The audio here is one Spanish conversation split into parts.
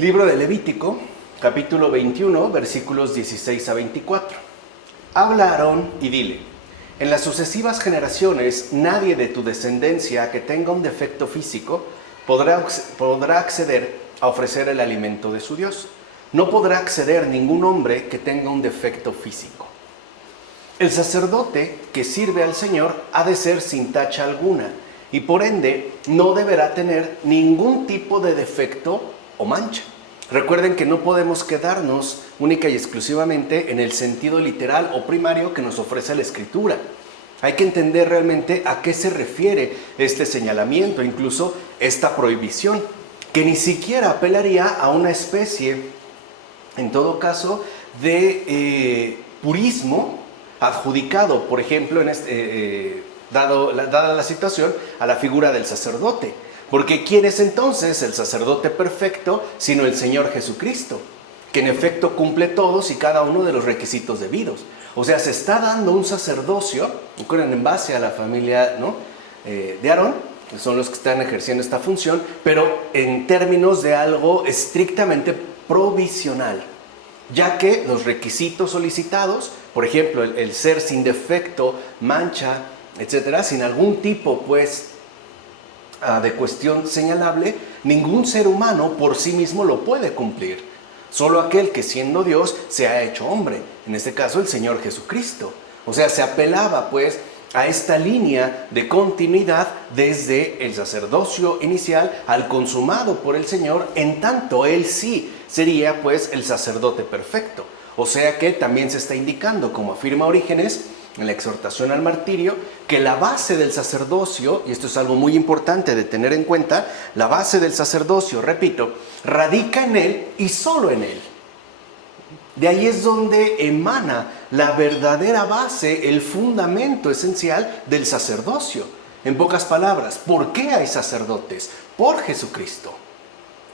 Libro de Levítico, capítulo 21, versículos 16 a 24. Habla a Aarón y dile: en las sucesivas generaciones, nadie de tu descendencia que tenga un defecto físico podrá acceder a ofrecer el alimento de su Dios. No podrá acceder ningún hombre que tenga un defecto físico. El sacerdote que sirve al Señor ha de ser sin tacha alguna, y por ende no deberá tener ningún tipo de defecto o mancha. Recuerden que no podemos quedarnos única y exclusivamente en el sentido literal o primario que nos ofrece la Escritura. Hay que entender realmente a qué se refiere este señalamiento, incluso esta prohibición, que ni siquiera apelaría a una especie, en todo caso, de purismo adjudicado, por ejemplo, dada la situación, a la figura del sacerdote. Porque ¿quién es entonces el sacerdote perfecto sino el Señor Jesucristo? Que en efecto cumple todos y cada uno de los requisitos debidos. O sea, se está dando un sacerdocio, recuerden, en base a la familia, ¿no?, de Aarón, que son los que están ejerciendo esta función, pero en términos de algo estrictamente provisional, ya que los requisitos solicitados, por ejemplo, el ser sin defecto, mancha, etcétera, sin algún tipo, pues, de cuestión señalable, ningún ser humano por sí mismo lo puede cumplir. Solo aquel que siendo Dios se ha hecho hombre, en este caso el Señor Jesucristo. O sea, se apelaba pues a esta línea de continuidad desde el sacerdocio inicial al consumado por el Señor, en tanto Él sí sería pues el sacerdote perfecto. O sea que también se está indicando, como afirma Orígenes, en la exhortación al martirio, que la base del sacerdocio, y esto es algo muy importante de tener en cuenta, la base del sacerdocio, repito, radica en Él y solo en Él. De ahí es donde emana la verdadera base, el fundamento esencial del sacerdocio. En pocas palabras, ¿por qué hay sacerdotes? Por Jesucristo.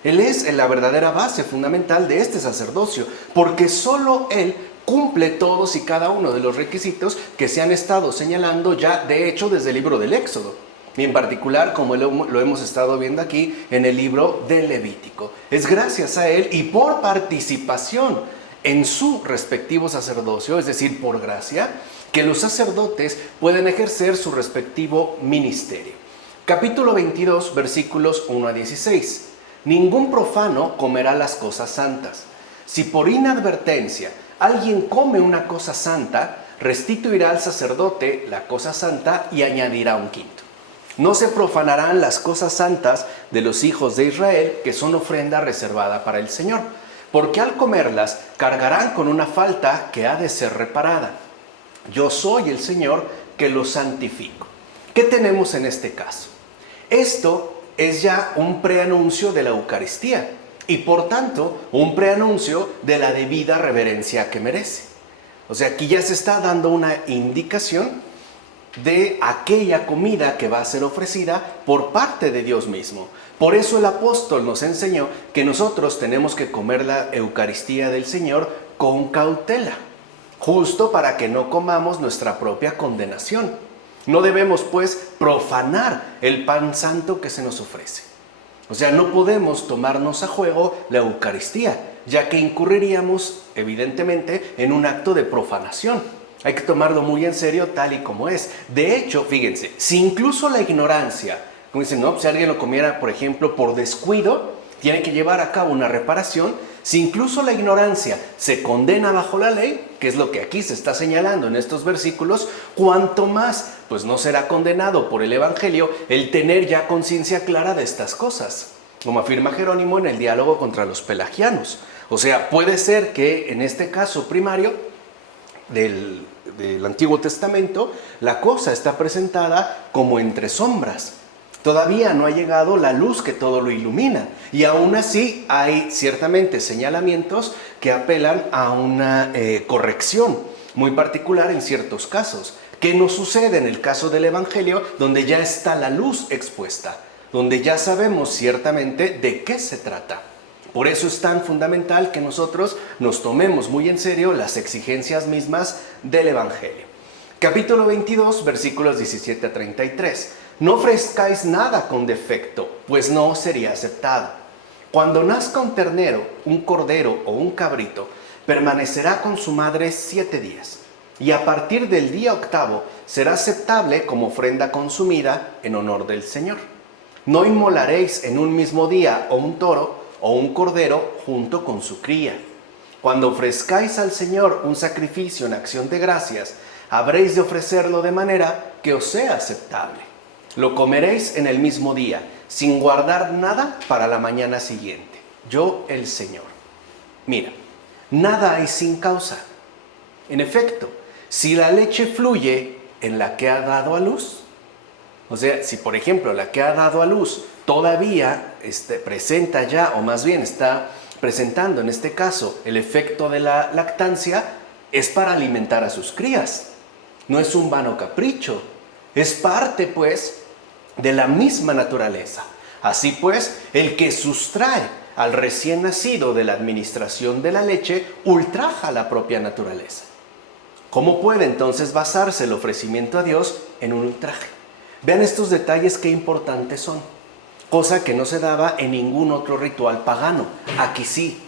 Él es la verdadera base fundamental de este sacerdocio, porque solo Él cumple todos y cada uno de los requisitos que se han estado señalando ya, de hecho, desde el libro del Éxodo. Y en particular, como lo hemos estado viendo aquí, en el libro del Levítico. Es gracias a Él y por participación en su respectivo sacerdocio, es decir, por gracia, que los sacerdotes pueden ejercer su respectivo ministerio. Capítulo 22, versículos 1 a 16. Ningún profano comerá las cosas santas. Si por inadvertencia alguien come una cosa santa, restituirá al sacerdote la cosa santa y añadirá un quinto. No se profanarán las cosas santas de los hijos de Israel, que son ofrenda reservada para el Señor, porque al comerlas cargarán con una falta que ha de ser reparada. Yo soy el Señor que los santifico. ¿Qué tenemos en este caso? Esto es ya un preanuncio de la Eucaristía y por tanto un preanuncio de la debida reverencia que merece. O sea, aquí ya se está dando una indicación de aquella comida que va a ser ofrecida por parte de Dios mismo. Por eso el apóstol nos enseñó que nosotros tenemos que comer la Eucaristía del Señor con cautela, justo para que no comamos nuestra propia condenación. No debemos, pues, profanar el pan santo que se nos ofrece. O sea, no podemos tomarnos a juego la Eucaristía, ya que incurriríamos, evidentemente, en un acto de profanación. Hay que tomarlo muy en serio tal y como es. De hecho, fíjense, si incluso la ignorancia, como dicen, no, si alguien lo comiera, por ejemplo, por descuido, tiene que llevar a cabo una reparación. Si incluso la ignorancia se condena bajo la ley, que es lo que aquí se está señalando en estos versículos, cuanto más, pues no será condenado por el Evangelio el tener ya conciencia clara de estas cosas, como afirma Jerónimo en el diálogo contra los pelagianos. O sea, puede ser que en este caso primario del Antiguo Testamento, la cosa está presentada como entre sombras. Todavía no ha llegado la luz que todo lo ilumina. Y aún así hay ciertamente señalamientos que apelan a una corrección muy particular en ciertos casos. ¿Qué nos sucede en el caso del Evangelio, donde ya está la luz expuesta? Donde ya sabemos ciertamente de qué se trata. Por eso es tan fundamental que nosotros nos tomemos muy en serio las exigencias mismas del Evangelio. Capítulo 22, versículos 17 a 33. No ofrezcáis nada con defecto, pues no sería aceptado. Cuando nazca un ternero, un cordero o un cabrito, permanecerá con su madre 7 días. Y a partir del día 8 será aceptable como ofrenda consumida en honor del Señor. No inmolaréis en un mismo día o un toro o un cordero junto con su cría. Cuando ofrezcáis al Señor un sacrificio en acción de gracias, habréis de ofrecerlo de manera que os sea aceptable. Lo comeréis en el mismo día, sin guardar nada para la mañana siguiente. Yo, el Señor. Mira, nada hay sin causa. En efecto, si la leche fluye en la que ha dado a luz, o sea, si por ejemplo la que ha dado a luz todavía presenta ya, o más bien está presentando en este caso el efecto de la lactancia, es para alimentar a sus crías. No es un vano capricho, es parte pues de la misma naturaleza. Así pues, el que sustrae al recién nacido de la administración de la leche ultraja la propia naturaleza. ¿Cómo puede entonces basarse el ofrecimiento a Dios en un ultraje? Vean estos detalles qué importantes son, cosa que no se daba en ningún otro ritual pagano. Aquí sí,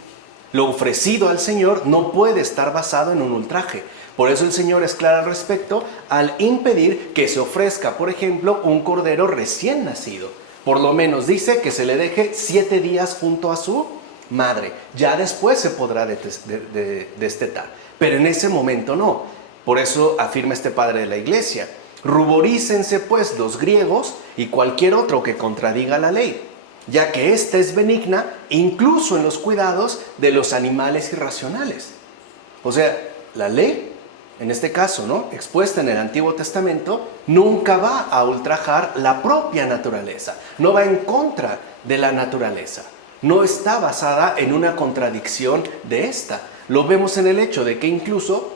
lo ofrecido al Señor no puede estar basado en un ultraje. Por eso el Señor es claro al respecto al impedir que se ofrezca, por ejemplo, un cordero recién nacido. Por lo menos dice que se le deje 7 días junto a su madre. Ya después se podrá destetar, pero en ese momento no. Por eso afirma este padre de la iglesia: ruborícense pues los griegos y cualquier otro que contradiga la ley, ya que ésta es benigna incluso en los cuidados de los animales irracionales. O sea, la ley, en este caso, ¿no?, expuesta en el Antiguo Testamento, nunca va a ultrajar la propia naturaleza, no va en contra de la naturaleza, no está basada en una contradicción de esta. Lo vemos en el hecho de que incluso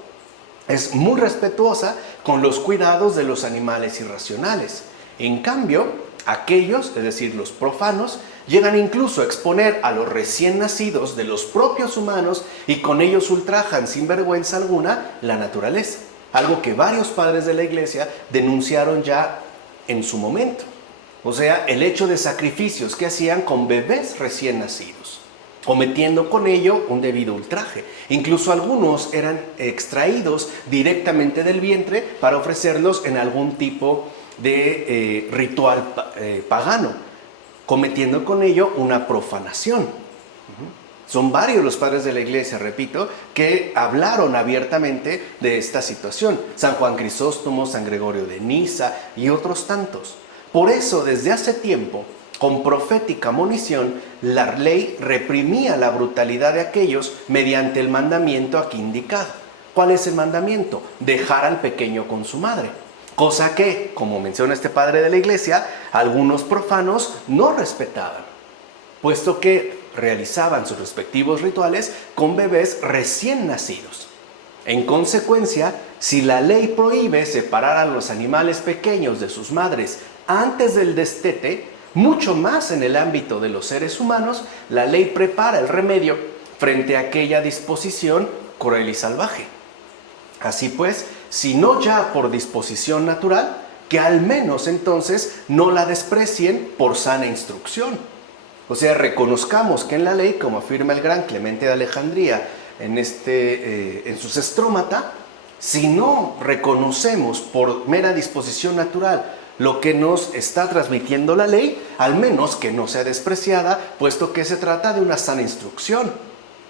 es muy respetuosa con los cuidados de los animales irracionales. En cambio, aquellos, es decir, los profanos, llegan incluso a exponer a los recién nacidos de los propios humanos y con ellos ultrajan sin vergüenza alguna la naturaleza. Algo que varios padres de la iglesia denunciaron ya en su momento. O sea, el hecho de sacrificios que hacían con bebés recién nacidos, cometiendo con ello un debido ultraje. Incluso algunos eran extraídos directamente del vientre para ofrecerlos en algún tipo de ritual pagano, cometiendo con ello una profanación. Son varios los padres de la iglesia, repito, que hablaron abiertamente de esta situación. San Juan Crisóstomo, San Gregorio de Niza y otros tantos. Por eso, desde hace tiempo, con profética monición, la ley reprimía la brutalidad de aquellos mediante el mandamiento aquí indicado. ¿Cuál es el mandamiento? Dejar al pequeño con su madre. Cosa que, como menciona este padre de la iglesia, algunos profanos no respetaban, puesto que realizaban sus respectivos rituales con bebés recién nacidos. En consecuencia, si la ley prohíbe separar a los animales pequeños de sus madres antes del destete, mucho más en el ámbito de los seres humanos, la ley prepara el remedio frente a aquella disposición cruel y salvaje. Así pues, si no ya por disposición natural, que al menos entonces no la desprecien por sana instrucción. O sea, reconozcamos que en la ley, como afirma el gran Clemente de Alejandría en sus Strómata, si no reconocemos por mera disposición natural lo que nos está transmitiendo la ley, al menos que no sea despreciada, puesto que se trata de una sana instrucción.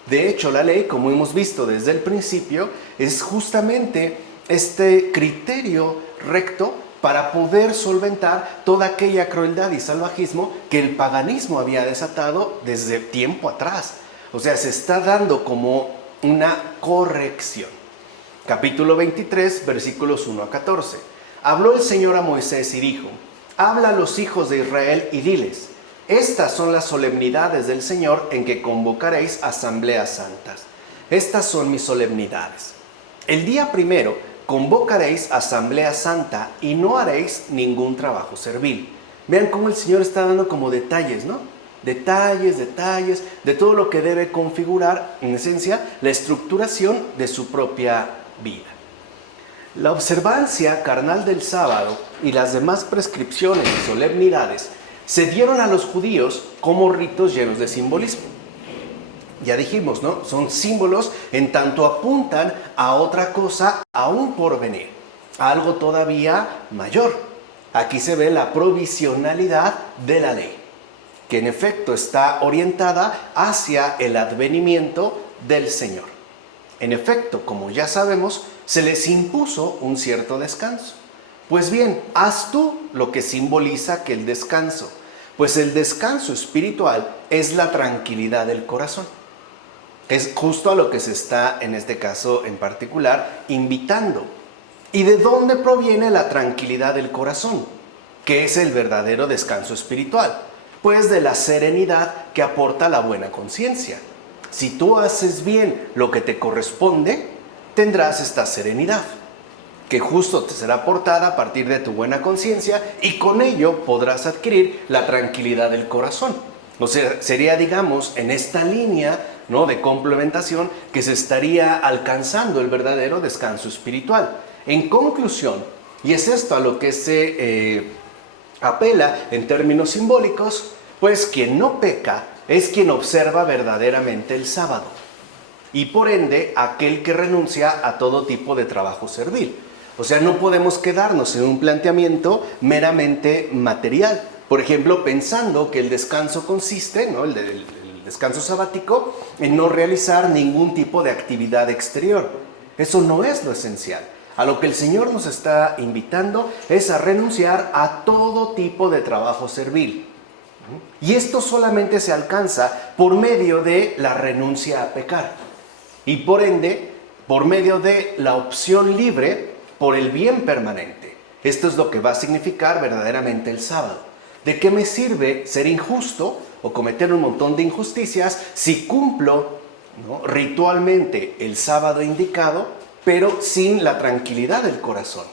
De hecho, la ley, como hemos visto desde el principio, es justamente este criterio recto para poder solventar toda aquella crueldad y salvajismo que el paganismo había desatado desde tiempo atrás. O sea, se está dando como una corrección. Capítulo 23, versículos 1 a 14. Habló el Señor a Moisés y dijo: habla a los hijos de Israel y diles: estas son las solemnidades del Señor en que convocaréis asambleas santas. Estas son mis solemnidades. El día primero convocaréis asamblea santa y no haréis ningún trabajo servil. Vean cómo el Señor está dando como detalles, ¿no? Detalles de todo lo que debe configurar, en esencia, la estructuración de su propia vida. La observancia carnal del sábado y las demás prescripciones y solemnidades se dieron a los judíos como ritos llenos de simbolismo. Ya dijimos, ¿no? Son símbolos en tanto apuntan a otra cosa aún por venir, a algo todavía mayor. Aquí se ve la provisionalidad de la ley, que en efecto está orientada hacia el advenimiento del Señor. En efecto, como ya sabemos, se les impuso un cierto descanso. Pues bien, haz tú lo que simboliza aquel descanso, pues el descanso espiritual es la tranquilidad del corazón. Es justo a lo que se está, en este caso en particular, invitando. ¿Y de dónde proviene la tranquilidad del corazón? ¿Qué es el verdadero descanso espiritual? Pues de la serenidad que aporta la buena conciencia. Si tú haces bien lo que te corresponde, tendrás esta serenidad, que justo te será aportada a partir de tu buena conciencia, y con ello podrás adquirir la tranquilidad del corazón. O sea, sería, digamos, en esta línea, ¿no?, de complementación que se estaría alcanzando el verdadero descanso espiritual. En conclusión, y es esto a lo que se apela en términos simbólicos, pues quien no peca es quien observa verdaderamente el sábado, y por ende aquel que renuncia a todo tipo de trabajo servil. O sea, no podemos quedarnos en un planteamiento meramente material. Por ejemplo, pensando que el descanso consiste, ¿no?, el descanso sabático, en no realizar ningún tipo de actividad exterior. Eso no es lo esencial. A lo que el Señor nos está invitando es a renunciar a todo tipo de trabajo servil. Y esto solamente se alcanza por medio de la renuncia a pecar. Y por ende, por medio de la opción libre por el bien permanente. Esto es lo que va a significar verdaderamente el sábado. ¿De qué me sirve ser injusto o cometer un montón de injusticias si cumplo, ¿no?, ritualmente el sábado indicado, pero sin la tranquilidad del corazón?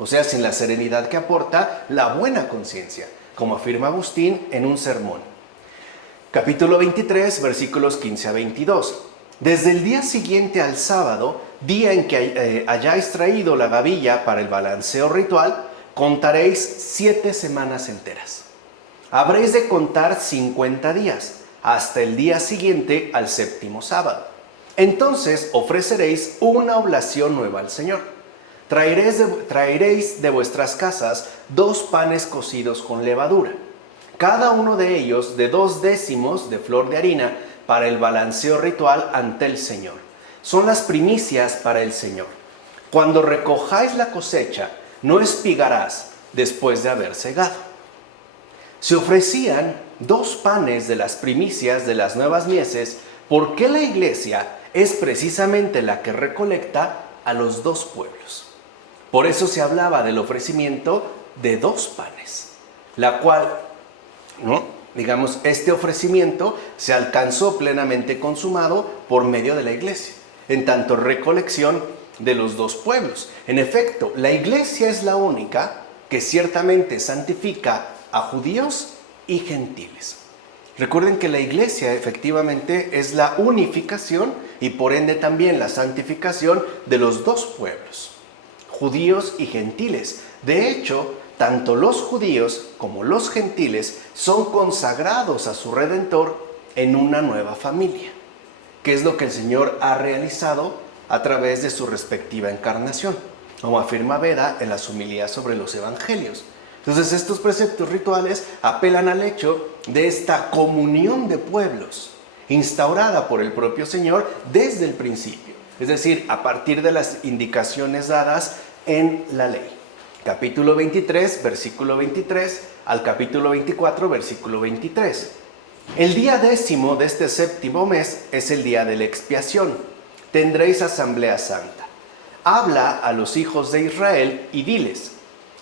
O sea, sin la serenidad que aporta la buena conciencia, como afirma Agustín en un sermón. Capítulo 23, versículos 15 a 22. Desde el día siguiente al sábado, día en que hayáis traído la gavilla para el balanceo ritual, contaréis 7 semanas enteras. Habréis de contar 50 días, hasta el día siguiente al séptimo sábado. Entonces ofreceréis una oblación nueva al Señor. Traeréis de vuestras casas 2 panes cocidos con levadura, cada uno de ellos de 2 décimos de flor de harina, para el balanceo ritual ante el Señor. Son las primicias para el Señor. Cuando recojáis la cosecha, no espigarás después de haber segado. Se ofrecían 2 panes de las primicias de las nuevas mieses, porque la iglesia es precisamente la que recolecta a los 2 pueblos. Por eso se hablaba del ofrecimiento de 2 panes, la cual, ¿no?, digamos, este ofrecimiento se alcanzó plenamente consumado por medio de la iglesia, en tanto recolección de los 2 pueblos. En efecto, la iglesia es la única que ciertamente santifica a judíos y gentiles. Recuerden que la iglesia efectivamente es la unificación y por ende también la santificación de los 2 pueblos, judíos y gentiles. De hecho, tanto los judíos como los gentiles son consagrados a su Redentor en una nueva familia, que es lo que el Señor ha realizado a través de su respectiva encarnación, como afirma Beda en las homilías sobre los evangelios. Entonces, estos preceptos rituales apelan al hecho de esta comunión de pueblos instaurada por el propio Señor desde el principio, es decir, a partir de las indicaciones dadas en la ley. Capítulo 23, versículo 23, al capítulo 24, versículo 23. El día 10º de este séptimo mes es el día de la expiación. Tendréis asamblea santa. Habla a los hijos de Israel y diles: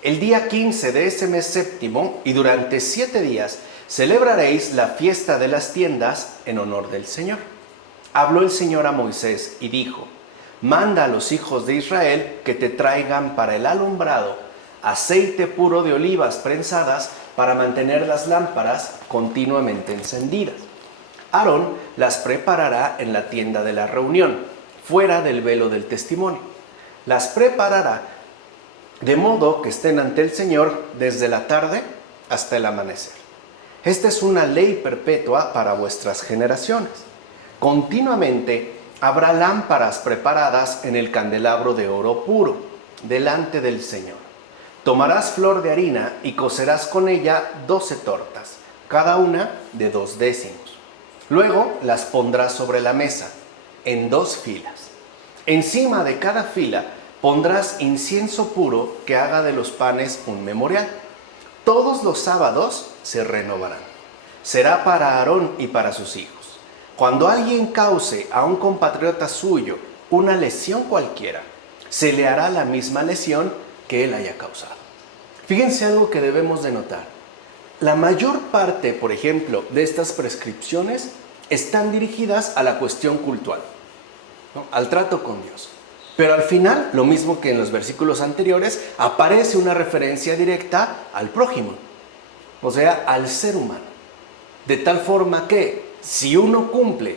el día 15 de ese mes séptimo y durante 7 días celebraréis la fiesta de las tiendas en honor del Señor. Habló el Señor a Moisés y dijo: manda a los hijos de Israel que te traigan para el alumbrado aceite puro de olivas prensadas para mantener las lámparas continuamente encendidas. Aarón las preparará en la tienda de la reunión, fuera del velo del testimonio. Las preparará de modo que estén ante el Señor desde la tarde hasta el amanecer. Esta es una ley perpetua para vuestras generaciones. Continuamente habrá lámparas preparadas en el candelabro de oro puro, delante del Señor. Tomarás flor de harina y cocerás con ella 12 tortas, cada una de 2 décimos. Luego las pondrás sobre la mesa, en 2 filas. Encima de cada fila pondrás incienso puro que haga de los panes un memorial. Todos los sábados se renovarán. Será para Aarón y para sus hijos. Cuando alguien cause a un compatriota suyo una lesión cualquiera, se le hará la misma lesión que él haya causado. Fíjense algo que debemos de notar. La mayor parte, por ejemplo, de estas prescripciones están dirigidas a la cuestión cultural, ¿no? Al trato con Dios. Pero al final, lo mismo que en los versículos anteriores, aparece una referencia directa al prójimo, o sea, al ser humano. De tal forma que, si uno cumple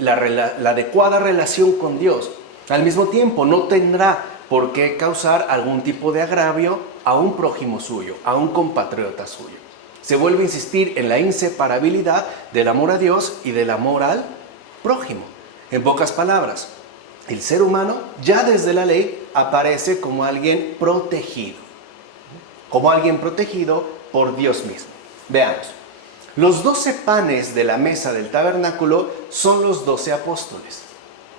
la adecuada relación con Dios, al mismo tiempo no tendrá por qué causar algún tipo de agravio a un prójimo suyo, a un compatriota suyo. Se vuelve a insistir en la inseparabilidad del amor a Dios y del amor al prójimo. En pocas palabras, el ser humano ya desde la ley aparece como alguien protegido por Dios mismo. Veamos. Los 12 panes de la mesa del tabernáculo son los 12 apóstoles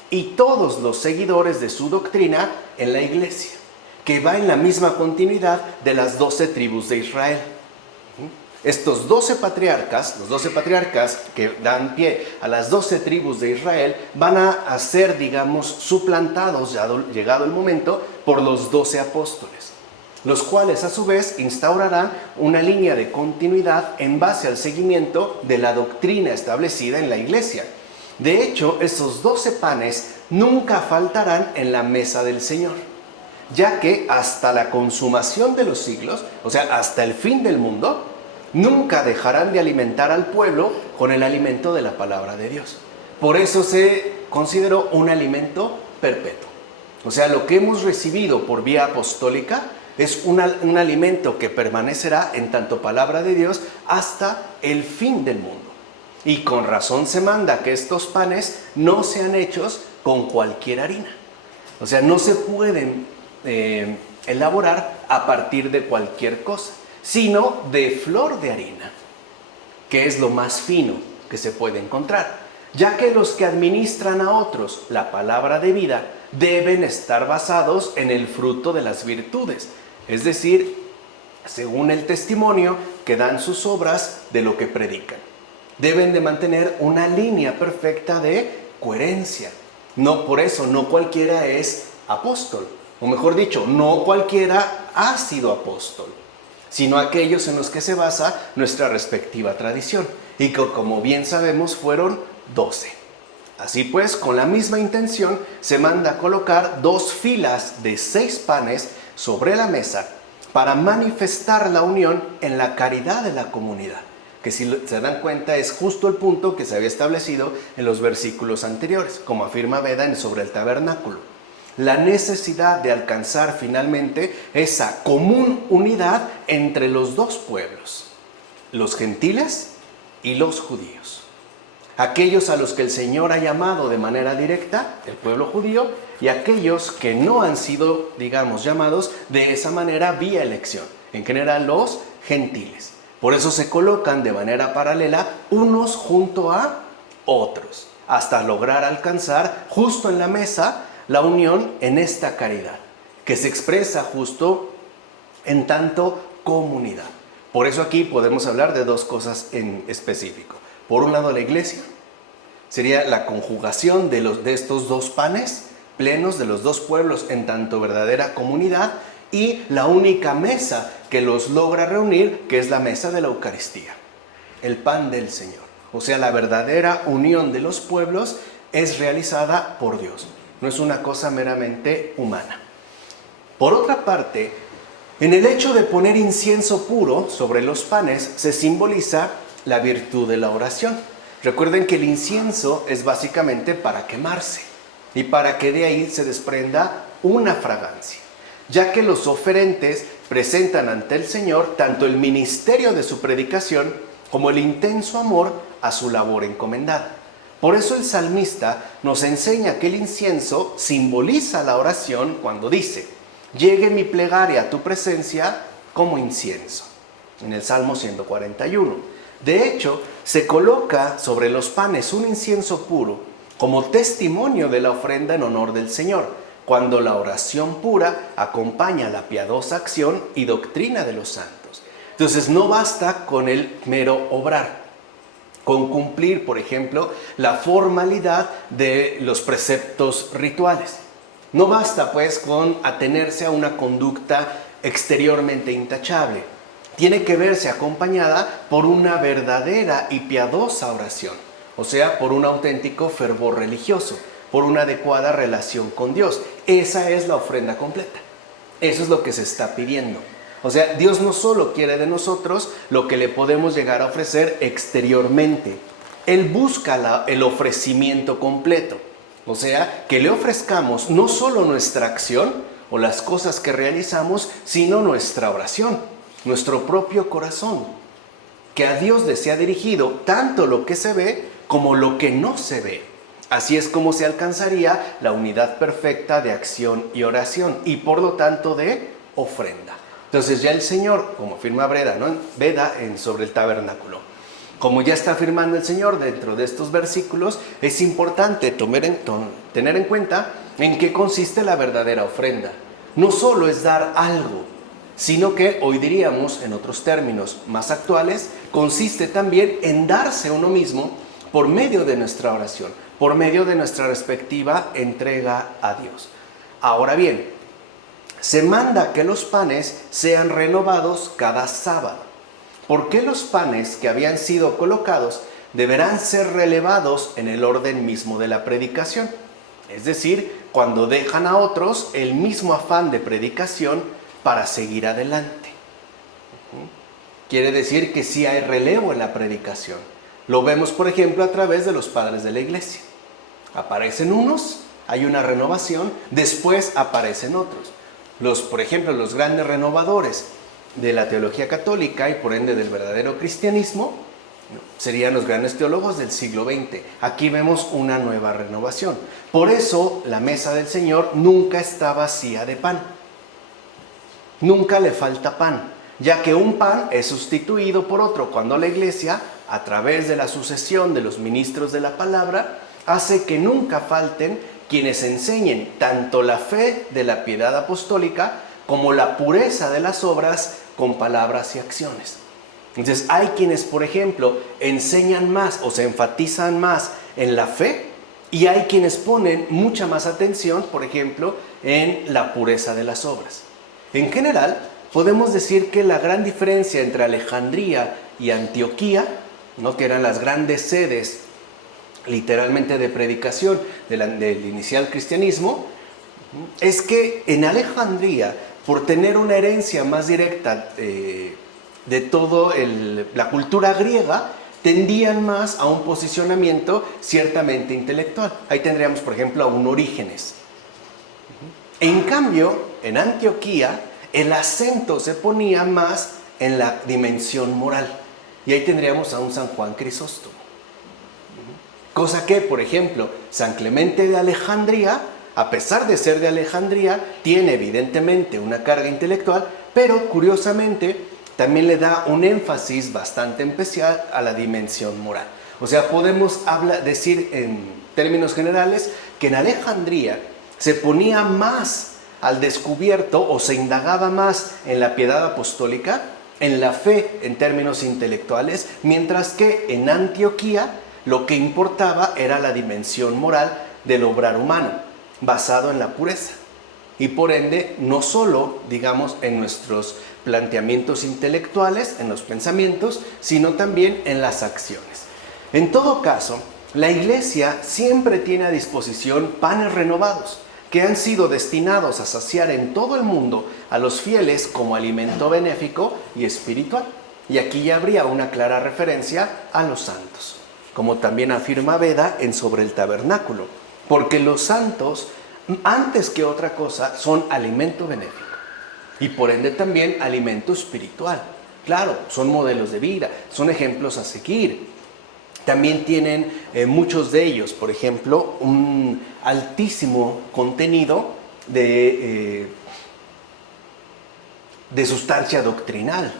y todos los seguidores de su doctrina en la iglesia, que va en la misma continuidad de las 12 tribus de Israel. Estos 12 patriarcas, los 12 patriarcas que dan pie a las 12 tribus de Israel, van a ser, digamos, suplantados, ya llegado el momento, por los 12 apóstoles, los cuales a su vez instaurarán una línea de continuidad en base al seguimiento de la doctrina establecida en la iglesia. De hecho, esos 12 panes nunca faltarán en la mesa del Señor, ya que hasta la consumación de los siglos, o sea, hasta el fin del mundo, nunca dejarán de alimentar al pueblo con el alimento de la palabra de Dios. Por eso se consideró un alimento perpetuo. O sea, lo que hemos recibido por vía apostólica es un alimento que permanecerá en tanto palabra de Dios hasta el fin del mundo. Y con razón se manda que estos panes no sean hechos con cualquier harina. O sea, no se pueden elaborar a partir de cualquier cosa, sino de flor de harina, que es lo más fino que se puede encontrar, ya que los que administran a otros la palabra de vida deben estar basados en el fruto de las virtudes, es decir, según el testimonio que dan sus obras de lo que predican. Deben de mantener una línea perfecta de coherencia. No, por eso no cualquiera es apóstol, o mejor dicho, no cualquiera ha sido apóstol, sino aquellos en los que se basa nuestra respectiva tradición, y que, como bien sabemos, fueron 12. Así pues, con la misma intención, se manda a colocar 2 filas de 6 panes sobre la mesa para manifestar la unión en la caridad de la comunidad, que si se dan cuenta es justo el punto que se había establecido en los versículos anteriores, como afirma Beda sobre el tabernáculo. La necesidad de alcanzar finalmente esa común unidad entre los dos pueblos, los gentiles y los judíos. Aquellos a los que el Señor ha llamado de manera directa, el pueblo judío, y aquellos que no han sido, digamos, llamados de esa manera vía elección, en general los gentiles. Por eso se colocan de manera paralela unos junto a otros, hasta lograr alcanzar justo en la mesa la unión en esta caridad, que se expresa justo en tanto comunidad. Por eso aquí podemos hablar de 2 cosas en específico. Por un lado, la iglesia sería la conjugación de estos 2 panes plenos de los 2 pueblos en tanto verdadera comunidad, y la única mesa que los logra reunir, que es la mesa de la Eucaristía, el pan del Señor. O sea, la verdadera unión de los pueblos es realizada por Dios, no es una cosa meramente humana. Por otra parte, en el hecho de poner incienso puro sobre los panes se simboliza la virtud de la oración. Recuerden que el incienso es básicamente para quemarse y para que de ahí se desprenda una fragancia, ya que los oferentes presentan ante el Señor tanto el ministerio de su predicación como el intenso amor a su labor encomendada. Por eso el salmista nos enseña que el incienso simboliza la oración cuando dice: llegue mi plegaria a tu presencia como incienso, en el Salmo 141. De hecho, se coloca sobre los panes un incienso puro como testimonio de la ofrenda en honor del Señor, cuando la oración pura acompaña la piadosa acción y doctrina de los santos. Entonces no basta con el mero obrar, con cumplir, por ejemplo, la formalidad de los preceptos rituales. No basta, pues, con atenerse a una conducta exteriormente intachable. Tiene que verse acompañada por una verdadera y piadosa oración, o sea, por un auténtico fervor religioso, por una adecuada relación con Dios. Esa es la ofrenda completa. Eso es lo que se está pidiendo. O sea, Dios no solo quiere de nosotros lo que le podemos llegar a ofrecer exteriormente. Él busca el ofrecimiento completo. O sea, que le ofrezcamos no solo nuestra acción o las cosas que realizamos, sino nuestra oración, nuestro propio corazón. Que a Dios le sea dirigido tanto lo que se ve como lo que no se ve. Así es como se alcanzaría la unidad perfecta de acción y oración y por lo tanto de ofrenda. Entonces ya el Señor, como afirma Beda, ¿no? Sobre el tabernáculo. Como ya está afirmando el Señor dentro de estos versículos, es importante tener en cuenta en qué consiste la verdadera ofrenda. No solo es dar algo, sino que hoy diríamos, en otros términos más actuales, consiste también en darse a uno mismo por medio de nuestra oración, por medio de nuestra respectiva entrega a Dios. Ahora bien, se manda que los panes sean renovados cada sábado. ¿Por qué los panes que habían sido colocados deberán ser relevados en el orden mismo de la predicación? Es decir, cuando dejan a otros el mismo afán de predicación para seguir adelante. Quiere decir que sí hay relevo en la predicación. Lo vemos, por ejemplo, a través de los padres de la iglesia. Aparecen unos, hay una renovación, después aparecen otros. Por ejemplo, los grandes renovadores de la teología católica y por ende del verdadero cristianismo, serían los grandes teólogos del siglo XX. Aquí vemos una nueva renovación. Por eso la mesa del Señor nunca está vacía de pan. Nunca le falta pan, ya que un pan es sustituido por otro cuando la iglesia, a través de la sucesión de los ministros de la palabra, hace que nunca falten quienes enseñen tanto la fe de la piedad apostólica como la pureza de las obras con palabras y acciones. Entonces hay quienes, por ejemplo, enseñan más o se enfatizan más en la fe y hay quienes ponen mucha más atención, por ejemplo, en la pureza de las obras. En general, podemos decir que la gran diferencia entre Alejandría y Antioquía, ¿no?, que eran las grandes sedes literalmente de predicación del inicial cristianismo, es que en Alejandría, por tener una herencia más directa de toda la cultura griega, tendían más a un posicionamiento ciertamente intelectual. Ahí tendríamos, por ejemplo, a un Orígenes. En cambio, en Antioquía, el acento se ponía más en la dimensión moral. Y ahí tendríamos a un San Juan Crisóstomo. Cosa que, por ejemplo, San Clemente de Alejandría, a pesar de ser de Alejandría, tiene evidentemente una carga intelectual, pero curiosamente también le da un énfasis bastante especial a la dimensión moral. O sea, podemos decir en términos generales que en Alejandría se ponía más al descubierto o se indagaba más en la piedad apostólica, en la fe en términos intelectuales, mientras que en Antioquía lo que importaba era la dimensión moral del obrar humano, basado en la pureza. Y por ende, no solo, digamos, en nuestros planteamientos intelectuales, en los pensamientos, sino también en las acciones. En todo caso, la Iglesia siempre tiene a disposición panes renovados, que han sido destinados a saciar en todo el mundo a los fieles como alimento benéfico y espiritual. Y aquí ya habría una clara referencia a los santos, como también afirma Beda en Sobre el Tabernáculo, porque los santos, antes que otra cosa, son alimento benéfico. y por ende también alimento espiritual. Claro, son modelos de vida, son ejemplos a seguir. También tienen muchos de ellos, por ejemplo, un altísimo contenido de sustancia doctrinal.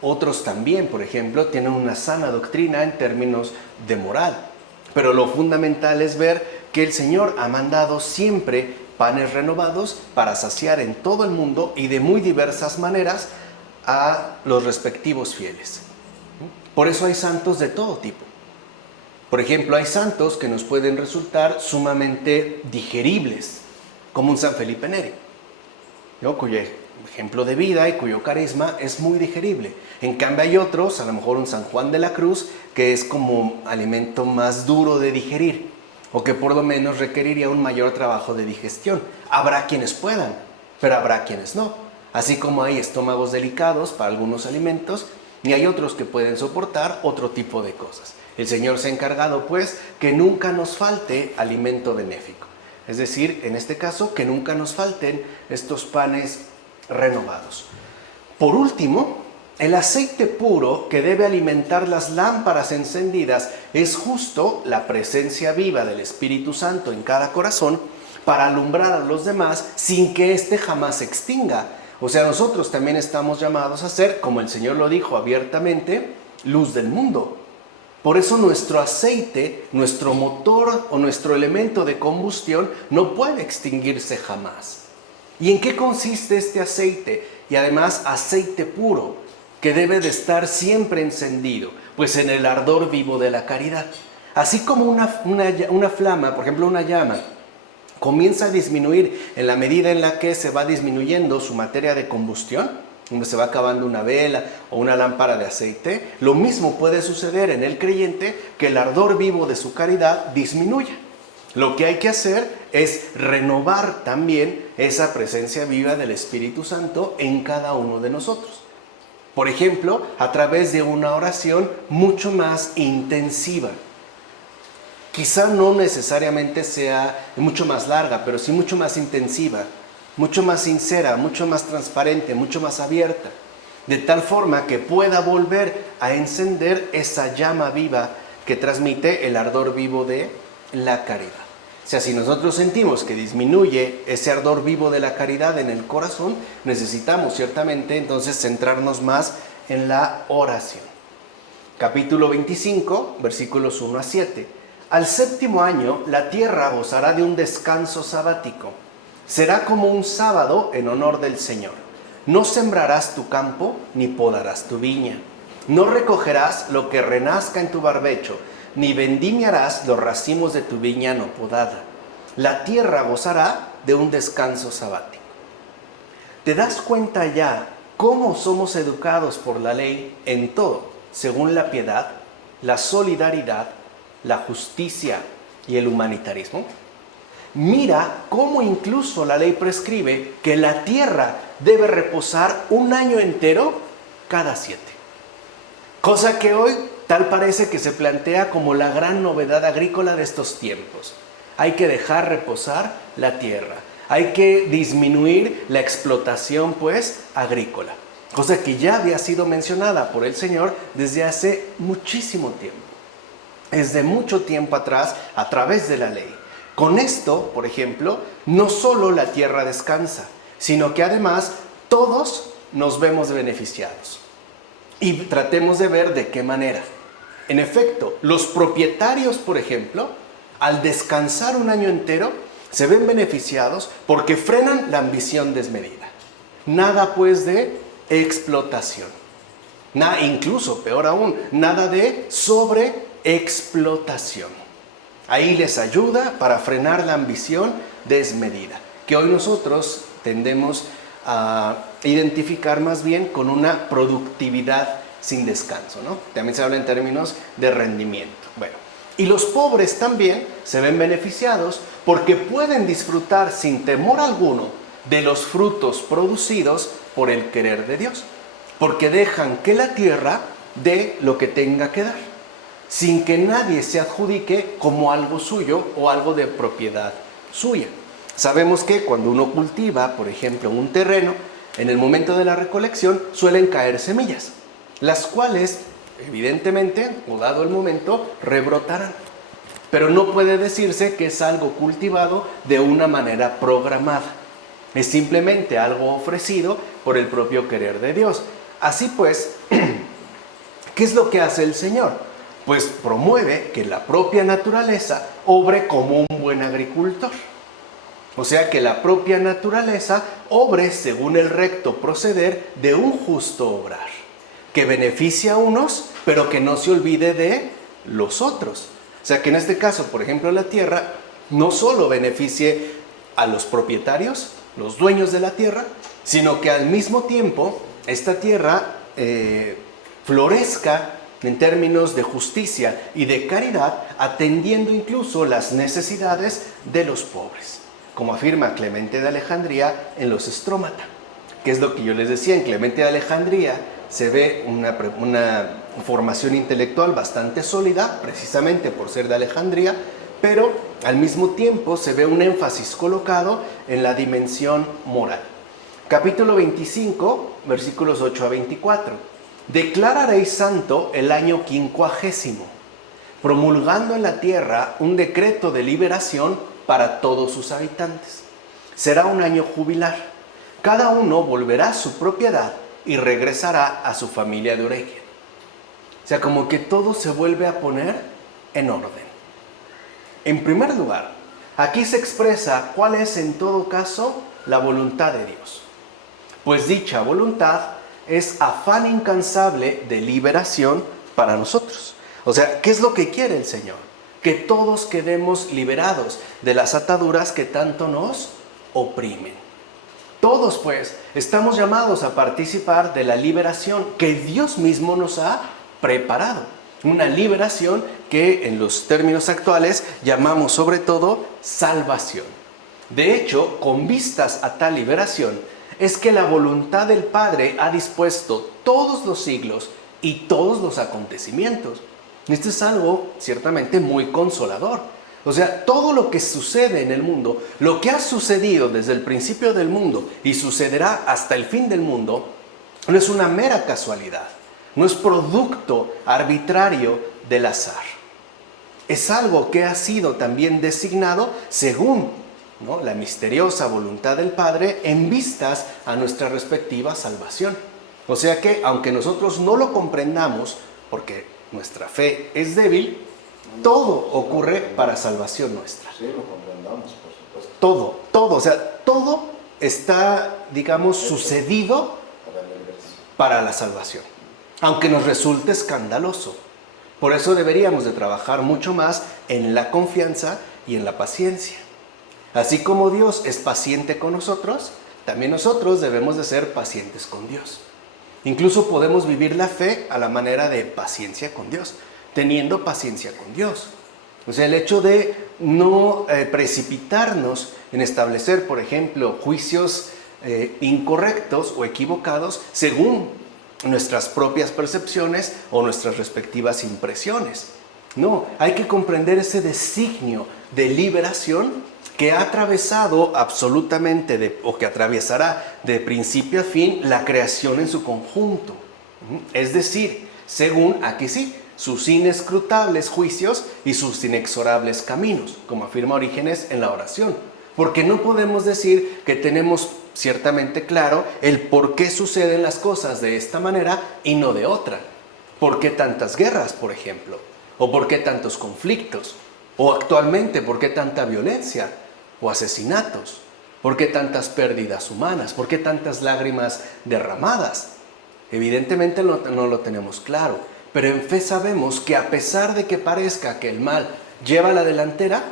Otros también, por ejemplo, tienen una sana doctrina en términos de moral. Pero lo fundamental es ver que el Señor ha mandado siempre panes renovados para saciar en todo el mundo y de muy diversas maneras a los respectivos fieles. Por eso hay santos de todo tipo. Por ejemplo, hay santos que nos pueden resultar sumamente digeribles, como un San Felipe Neri, ¿no? Cuyo ejemplo de vida y cuyo carisma es muy digerible. En cambio hay otros, a lo mejor un San Juan de la Cruz, que es como alimento más duro de digerir, o que por lo menos requeriría un mayor trabajo de digestión. Habrá quienes puedan, pero habrá quienes no. Así como hay estómagos delicados para algunos alimentos, y hay otros que pueden soportar otro tipo de cosas. El Señor se ha encargado, pues, que nunca nos falte alimento benéfico. Es decir, en este caso, que nunca nos falten estos panes renovados. Por último, el aceite puro que debe alimentar las lámparas encendidas es justo la presencia viva del Espíritu Santo en cada corazón para alumbrar a los demás sin que éste jamás se extinga. O sea, nosotros también estamos llamados a ser, como el Señor lo dijo abiertamente, luz del mundo. Por eso nuestro aceite, nuestro motor o nuestro elemento de combustión no puede extinguirse jamás. ¿Y en qué consiste este aceite? Y además aceite puro, que debe de estar siempre encendido, pues en el ardor vivo de la caridad. Así como una flama, por ejemplo una llama, comienza a disminuir en la medida en la que se va disminuyendo su materia de combustión, donde se va acabando una vela o una lámpara de aceite, lo mismo puede suceder en el creyente, que el ardor vivo de su caridad disminuya. Lo que hay que hacer es renovar también esa presencia viva del Espíritu Santo en cada uno de nosotros. Por ejemplo, a través de una oración mucho más intensiva. Quizá no necesariamente sea mucho más larga, pero sí mucho más intensiva, mucho más sincera, mucho más transparente, mucho más abierta, de tal forma que pueda volver a encender esa llama viva que transmite el ardor vivo de la caridad. O sea, si nosotros sentimos que disminuye ese ardor vivo de la caridad en el corazón, necesitamos ciertamente entonces centrarnos más en la oración. Capítulo 25, versículos 1 a 7. Al séptimo año, la tierra gozará de un descanso sabático. Será como un sábado en honor del Señor. No sembrarás tu campo, ni podarás tu viña. No recogerás lo que renazca en tu barbecho, ni vendimiarás los racimos de tu viña no podada. La tierra gozará de un descanso sabático. ¿Te das cuenta ya cómo somos educados por la ley en todo, según la piedad, la solidaridad, la justicia y el humanitarismo? Mira cómo incluso la ley prescribe que la tierra debe reposar un año entero cada 7. Cosa que hoy tal parece que se plantea como la gran novedad agrícola de estos tiempos. Hay que dejar reposar la tierra. Hay que disminuir la explotación, pues, agrícola. Cosa que ya había sido mencionada por el Señor desde hace muchísimo tiempo. Desde mucho tiempo atrás, a través de la ley. Con esto, por ejemplo, no solo la tierra descansa, sino que además todos nos vemos beneficiados. Y tratemos de ver de qué manera. En efecto, los propietarios, por ejemplo, al descansar un año entero, se ven beneficiados porque frenan la ambición desmedida. Nada pues de explotación. Nada, incluso, peor aún, nada de sobreexplotación. Ahí les ayuda para frenar la ambición desmedida, que hoy nosotros tendemos a identificar más bien con una productividad sin descanso, ¿no? También se habla en términos de rendimiento. Bueno, y los pobres también se ven beneficiados porque pueden disfrutar sin temor alguno de los frutos producidos por el querer de Dios, porque dejan que la tierra dé lo que tenga que dar, sin que nadie se adjudique como algo suyo o algo de propiedad suya. Sabemos que cuando uno cultiva, por ejemplo, un terreno, en el momento de la recolección suelen caer semillas, las cuales evidentemente, o dado el momento, rebrotarán. Pero no puede decirse que es algo cultivado de una manera programada. Es simplemente algo ofrecido por el propio querer de Dios. Así pues, ¿qué es lo que hace el Señor? Pues promueve que la propia naturaleza obre como un buen agricultor. O sea, que la propia naturaleza obre según el recto proceder de un justo obrar, que beneficia a unos, pero que no se olvide de los otros. O sea, que en este caso, por ejemplo, la tierra no solo beneficie a los propietarios, los dueños de la tierra, sino que al mismo tiempo esta tierra florezca en términos de justicia y de caridad, atendiendo incluso las necesidades de los pobres, como afirma Clemente de Alejandría en los Strómata, que es lo que yo les decía. En Clemente de Alejandría se ve una formación intelectual bastante sólida, precisamente por ser de Alejandría, pero al mismo tiempo se ve un énfasis colocado en la dimensión moral. Capítulo 25, versículos 8 a 24. Declararéis santo el año 50, promulgando en la tierra un decreto de liberación para todos sus habitantes. Será un año jubilar. Cada uno volverá a su propiedad y regresará a su familia de origen. O sea, como que todo se vuelve a poner en orden. En primer lugar, aquí se expresa cuál es en todo caso la voluntad de Dios. Pues dicha voluntad es afán incansable de liberación para nosotros. O sea, ¿qué es lo que quiere el Señor? Que todos quedemos liberados de las ataduras que tanto nos oprimen. Todos, pues, estamos llamados a participar de la liberación que Dios mismo nos ha preparado. Una liberación que en los términos actuales llamamos sobre todo salvación. De hecho, con vistas a tal liberación, es que la voluntad del Padre ha dispuesto todos los siglos y todos los acontecimientos. Esto es algo ciertamente muy consolador. O sea, todo lo que sucede en el mundo, lo que ha sucedido desde el principio del mundo y sucederá hasta el fin del mundo, no es una mera casualidad, no es producto arbitrario del azar. Es algo que ha sido también designado según, ¿no?, la misteriosa voluntad del Padre en vistas a nuestra respectiva salvación. O sea que, aunque nosotros no lo comprendamos, porque nuestra fe es débil, todo ocurre para salvación nuestra. Sí, lo comprendamos, por supuesto. Todo, o sea, todo está, digamos, sucedido para la salvación, aunque nos resulte escandaloso. Por eso deberíamos de trabajar mucho más en la confianza y en la paciencia. Así como Dios es paciente con nosotros, también nosotros debemos de ser pacientes con Dios. Incluso podemos vivir la fe a la manera de paciencia con Dios, teniendo paciencia con Dios. O sea, el hecho de no precipitarnos en establecer, por ejemplo, juicios incorrectos o equivocados según nuestras propias percepciones o nuestras respectivas impresiones. No, hay que comprender ese designio de liberación que ha atravesado absolutamente, o que atravesará de principio a fin la creación en su conjunto. Es decir, según, aquí sí, sus inescrutables juicios y sus inexorables caminos, como afirma Orígenes en la oración. Porque no podemos decir que tenemos ciertamente claro el por qué suceden las cosas de esta manera y no de otra. ¿Por qué tantas guerras, por ejemplo? ¿O por qué tantos conflictos? ¿O actualmente por qué tanta violencia o asesinatos? ¿Por qué tantas pérdidas humanas? ¿Por qué tantas lágrimas derramadas? Evidentemente no lo tenemos claro, pero en fe sabemos que a pesar de que parezca que el mal lleva la delantera,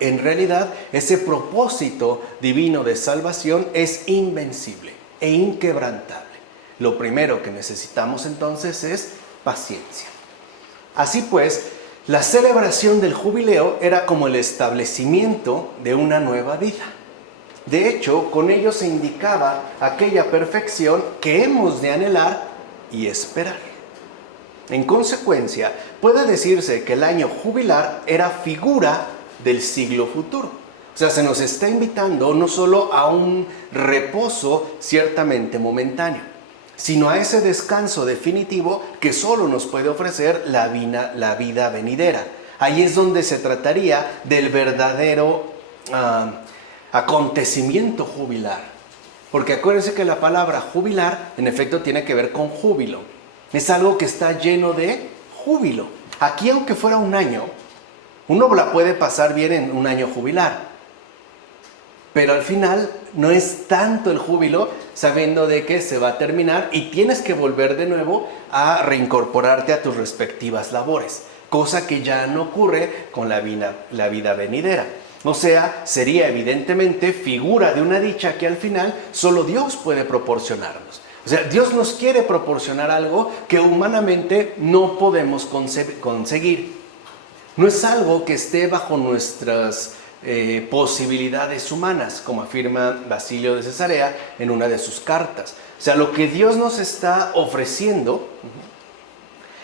en realidad ese propósito divino de salvación es invencible e inquebrantable. Lo primero que necesitamos entonces es paciencia. Así pues, la celebración del jubileo era como el establecimiento de una nueva vida. De hecho, con ello se indicaba aquella perfección que hemos de anhelar y esperar. En consecuencia, puede decirse que el año jubilar era figura del siglo futuro. O sea, se nos está invitando no solo a un reposo ciertamente momentáneo, sino a ese descanso definitivo que solo nos puede ofrecer la vida venidera. Ahí es donde se trataría del verdadero acontecimiento jubilar. Porque acuérdense que la palabra jubilar en efecto tiene que ver con júbilo. Es algo que está lleno de júbilo. Aquí, aunque fuera un año, uno la puede pasar bien en un año jubilar. Pero al final no es tanto el júbilo sabiendo de que se va a terminar y tienes que volver de nuevo a reincorporarte a tus respectivas labores. Cosa que ya no ocurre con la vida venidera. O sea, sería evidentemente figura de una dicha que al final solo Dios puede proporcionarnos. O sea, Dios nos quiere proporcionar algo que humanamente no podemos conseguir. No es algo que esté bajo nuestras posibilidades humanas, como afirma Basilio de Cesarea en una de sus cartas. O sea, lo que Dios nos está ofreciendo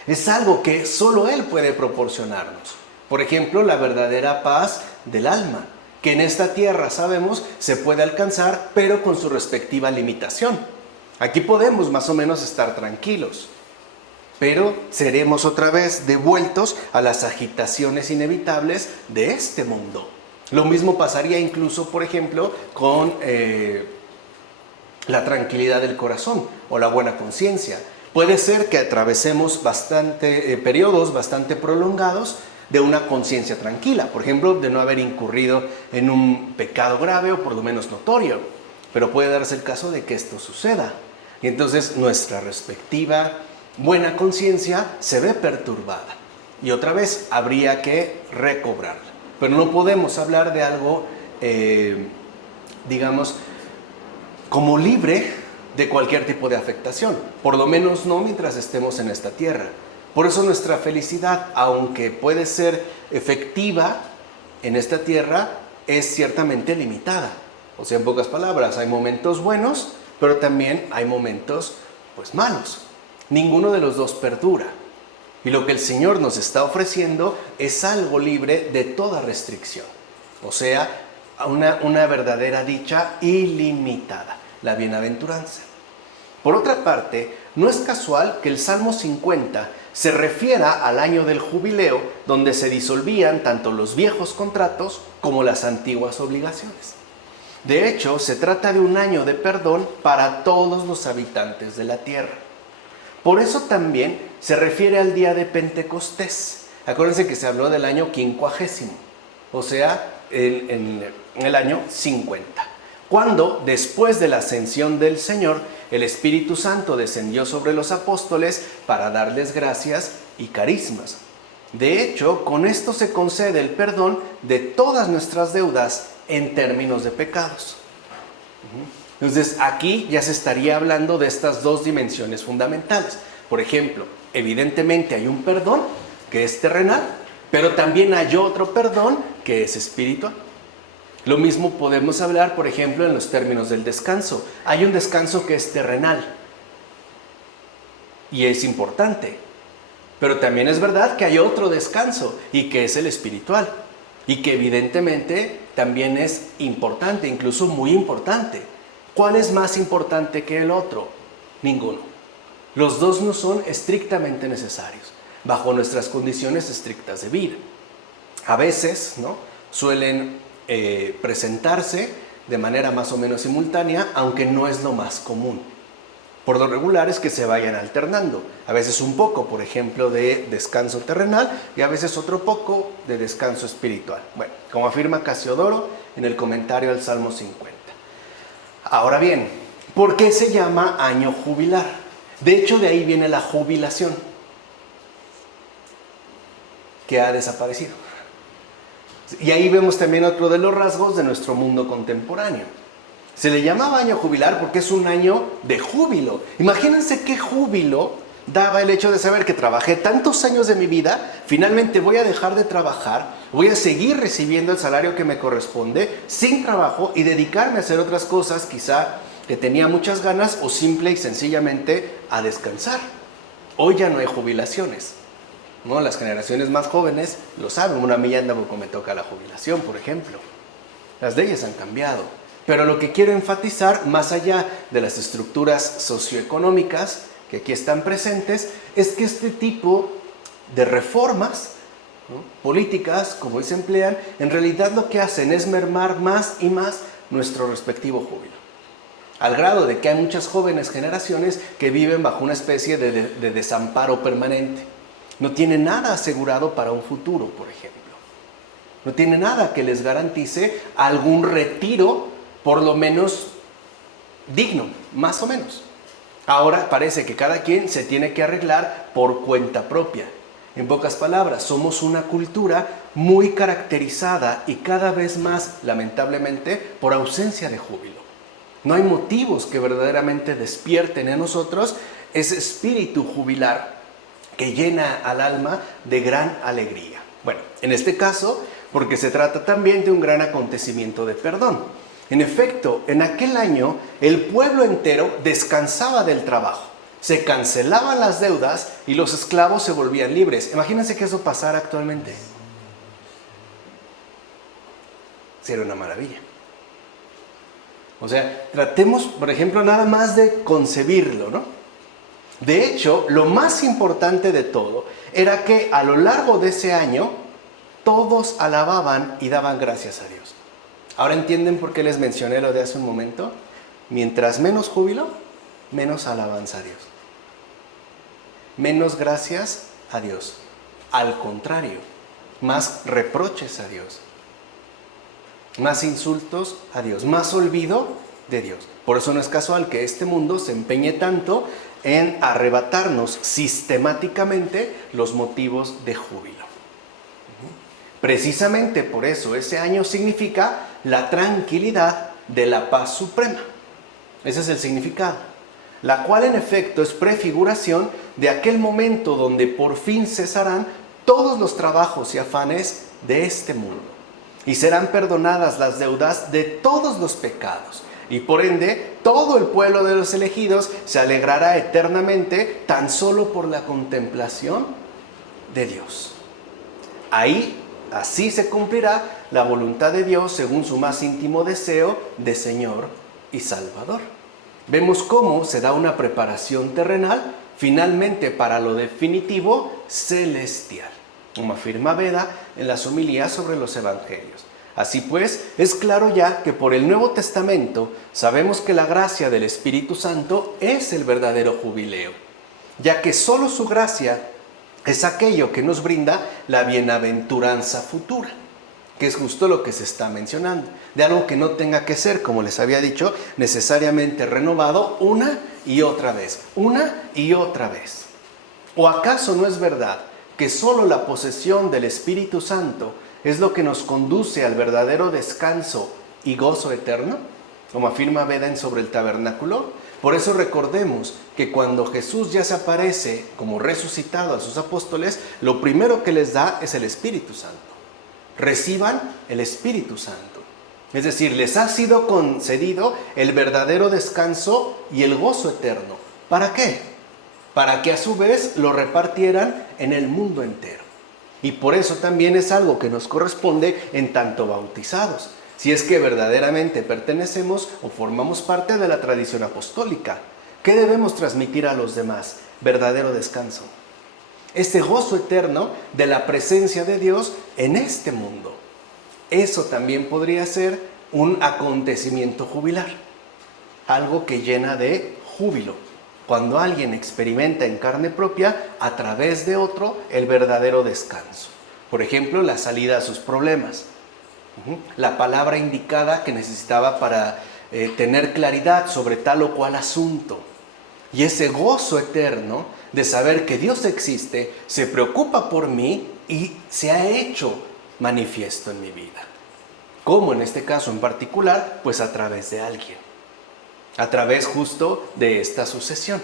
es algo que solo Él puede proporcionarnos. Por ejemplo, la verdadera paz del alma, que en esta tierra, sabemos, se puede alcanzar, pero con su respectiva limitación. Aquí podemos más o menos estar tranquilos, pero seremos otra vez devueltos a las agitaciones inevitables de este mundo. Lo mismo pasaría incluso, por ejemplo, con la tranquilidad del corazón o la buena conciencia. Puede ser que atravesemos periodos bastante prolongados de una conciencia tranquila, por ejemplo, de no haber incurrido en un pecado grave o por lo menos notorio, pero puede darse el caso de que esto suceda. Y entonces nuestra respectiva buena conciencia se ve perturbada y otra vez habría que recobrarla. Pero no podemos hablar de algo, digamos, como libre de cualquier tipo de afectación, por lo menos no mientras estemos en esta tierra. Por eso nuestra felicidad, aunque puede ser efectiva en esta tierra, es ciertamente limitada. O sea, en pocas palabras, hay momentos buenos, pero también hay momentos pues malos. Ninguno de los dos perdura. Y lo que el Señor nos está ofreciendo es algo libre de toda restricción. O sea, una verdadera dicha ilimitada, la bienaventuranza. Por otra parte, no es casual que el Salmo 50 se refiera al año del jubileo, donde se disolvían tanto los viejos contratos como las antiguas obligaciones. De hecho, se trata de un año de perdón para todos los habitantes de la tierra. Por eso también se refiere al día de Pentecostés. Acuérdense que se habló del año 50, o sea, en el año 50. Cuando, después de la ascensión del Señor, el Espíritu Santo descendió sobre los apóstoles para darles gracias y carismas. De hecho, con esto se concede el perdón de todas nuestras deudas en términos de pecados. Entonces, aquí ya se estaría hablando de estas dos dimensiones fundamentales. Por ejemplo, evidentemente hay un perdón que es terrenal, pero también hay otro perdón que es espiritual. Lo mismo podemos hablar, por ejemplo, en los términos del descanso. Hay un descanso que es terrenal y es importante, pero también es verdad que hay otro descanso y que es el espiritual y que evidentemente también es importante, incluso muy importante. ¿Cuál es más importante que el otro? Ninguno. Los dos no son estrictamente necesarios bajo nuestras condiciones estrictas de vida. A veces, ¿no?, suelen presentarse de manera más o menos simultánea, aunque no es lo más común. Por lo regular es que se vayan alternando. A veces un poco, por ejemplo, de descanso terrenal y a veces otro poco de descanso espiritual. Bueno, como afirma Casiodoro en el comentario al Salmo 50. Ahora bien, ¿por qué se llama año jubilar? De hecho, de ahí viene la jubilación, que ha desaparecido. Y ahí vemos también otro de los rasgos de nuestro mundo contemporáneo. Se le llamaba año jubilar porque es un año de júbilo. Imagínense qué júbilo daba el hecho de saber que trabajé tantos años de mi vida, finalmente voy a dejar de trabajar, voy a seguir recibiendo el salario que me corresponde sin trabajo y dedicarme a hacer otras cosas, quizá que tenía muchas ganas, o simple y sencillamente a descansar. Hoy ya no hay jubilaciones, ¿no? Las generaciones más jóvenes lo saben. A mí ya tampoco me toca la jubilación, por ejemplo. Las leyes han cambiado. Pero lo que quiero enfatizar, más allá de las estructuras socioeconómicas que aquí están presentes, es que este tipo de reformas, ¿no?, políticas, como hoy se emplean, en realidad lo que hacen es mermar más y más nuestro respectivo júbilo. Al grado de que hay muchas jóvenes generaciones que viven bajo una especie de desamparo permanente. No tienen nada asegurado para un futuro, por ejemplo. No tienen nada que les garantice algún retiro, por lo menos digno, más o menos. Ahora parece que cada quien se tiene que arreglar por cuenta propia. En pocas palabras, somos una cultura muy caracterizada y cada vez más, lamentablemente, por ausencia de júbilo. No hay motivos que verdaderamente despierten en nosotros ese espíritu jubilar que llena al alma de gran alegría. Bueno, en este caso, porque se trata también de un gran acontecimiento de perdón. En efecto, en aquel año, el pueblo entero descansaba del trabajo. Se cancelaban las deudas y los esclavos se volvían libres. Imagínense que eso pasara actualmente. Sería una maravilla. O sea, tratemos, por ejemplo, nada más de concebirlo, ¿no? De hecho, lo más importante de todo era que a lo largo de ese año todos alababan y daban gracias a Dios. ¿Ahora entienden por qué les mencioné lo de hace un momento? Mientras menos júbilo, menos alabanza a Dios. Menos gracias a Dios. Al contrario, más reproches a Dios. Más insultos a Dios. Más olvido de Dios. Por eso no es casual que este mundo se empeñe tanto en arrebatarnos sistemáticamente los motivos de júbilo. Precisamente por eso ese año significa la tranquilidad de la paz suprema. Ese es el significado. La cual en efecto es prefiguración de aquel momento donde por fin cesarán todos los trabajos y afanes de este mundo. Y serán perdonadas las deudas de todos los pecados. Y por ende, todo el pueblo de los elegidos se alegrará eternamente tan solo por la contemplación de Dios. Ahí, así se cumplirá la voluntad de Dios según su más íntimo deseo de Señor y Salvador. Vemos cómo se da una preparación terrenal finalmente para lo definitivo celestial, como afirma Beda en las homilías sobre los evangelios. Así pues, es claro ya que por el Nuevo Testamento sabemos que la gracia del Espíritu Santo es el verdadero jubileo, ya que solo su gracia es aquello que nos brinda la bienaventuranza futura, que es justo lo que se está mencionando, de algo que no tenga que ser, como les había dicho, necesariamente renovado una y otra vez, una y otra vez. ¿O acaso no es verdad que solo la posesión del Espíritu Santo es lo que nos conduce al verdadero descanso y gozo eterno? Como afirma Beda en Sobre el Tabernáculo. Por eso recordemos que cuando Jesús ya se aparece como resucitado a sus apóstoles, lo primero que les da es el Espíritu Santo. Reciban el Espíritu Santo. Es decir, les ha sido concedido el verdadero descanso y el gozo eterno. ¿Para qué? Para que a su vez lo repartieran en el mundo entero. Y por eso también es algo que nos corresponde en tanto bautizados, si es que verdaderamente pertenecemos o formamos parte de la tradición apostólica. ¿Qué debemos transmitir a los demás? Verdadero descanso. Ese gozo eterno de la presencia de Dios en este mundo. Eso también podría ser un acontecimiento jubilar. Algo que llena de júbilo. Cuando alguien experimenta en carne propia, a través de otro, el verdadero descanso. Por ejemplo, la salida a sus problemas. La palabra indicada que necesitaba para tener claridad sobre tal o cual asunto. Y ese gozo eterno de saber que Dios existe, se preocupa por mí y se ha hecho manifiesto en mi vida. ¿Cómo en este caso en particular? Pues a través de alguien. A través justo de esta sucesión.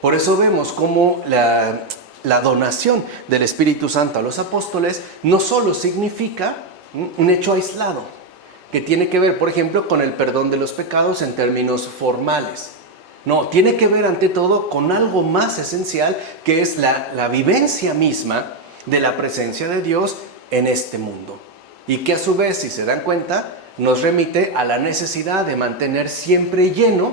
Por eso vemos cómo la donación del Espíritu Santo a los apóstoles no solo significa un hecho aislado, que tiene que ver, por ejemplo, con el perdón de los pecados en términos formales. No, tiene que ver ante todo con algo más esencial, que es la vivencia misma de la presencia de Dios en este mundo. Y que a su vez, si se dan cuenta, nos remite a la necesidad de mantener siempre lleno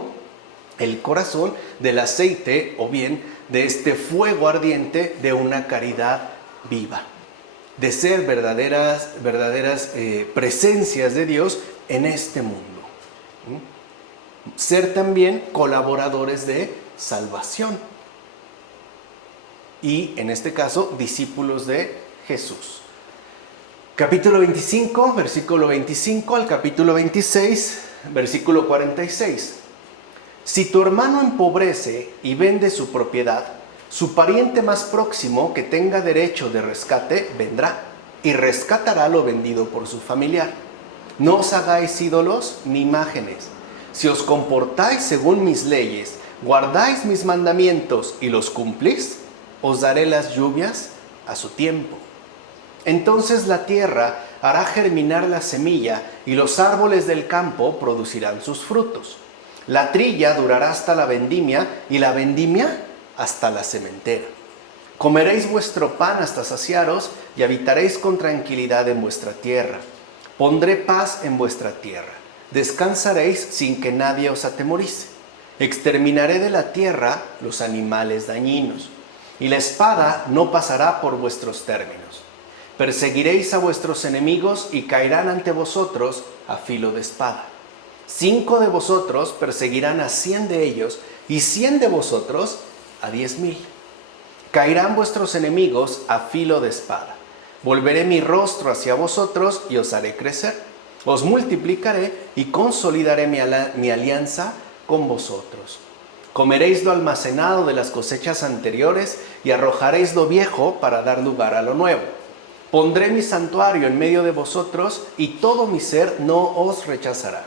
el corazón del aceite o bien de este fuego ardiente de una caridad viva, de ser verdaderas presencias de Dios en este mundo. Ser también colaboradores de salvación y, en este caso, discípulos de Jesús. Capítulo 25, versículo 25 al capítulo 26, versículo 46. Si tu hermano empobrece y vende su propiedad, su pariente más próximo que tenga derecho de rescate vendrá y rescatará lo vendido por su familiar. No os hagáis ídolos ni imágenes. Si os comportáis según mis leyes, guardáis mis mandamientos y los cumplís, os daré las lluvias a su tiempo. Entonces la tierra hará germinar la semilla y los árboles del campo producirán sus frutos. La trilla durará hasta la vendimia y la vendimia hasta la sementera. Comeréis vuestro pan hasta saciaros y habitaréis con tranquilidad en vuestra tierra. Pondré paz en vuestra tierra. Descansaréis sin que nadie os atemorice. Exterminaré de la tierra los animales dañinos, y la espada no pasará por vuestros términos. Perseguiréis a vuestros enemigos y caerán ante vosotros a filo de espada. 5 de vosotros perseguirán a 100 de ellos, y 100 de vosotros a 10,000. Caerán vuestros enemigos a filo de espada. Volveré mi rostro hacia vosotros y os haré crecer. Os multiplicaré y consolidaré mi alianza con vosotros. Comeréis lo almacenado de las cosechas anteriores y arrojaréis lo viejo para dar lugar a lo nuevo. Pondré mi santuario en medio de vosotros y todo mi ser no os rechazará.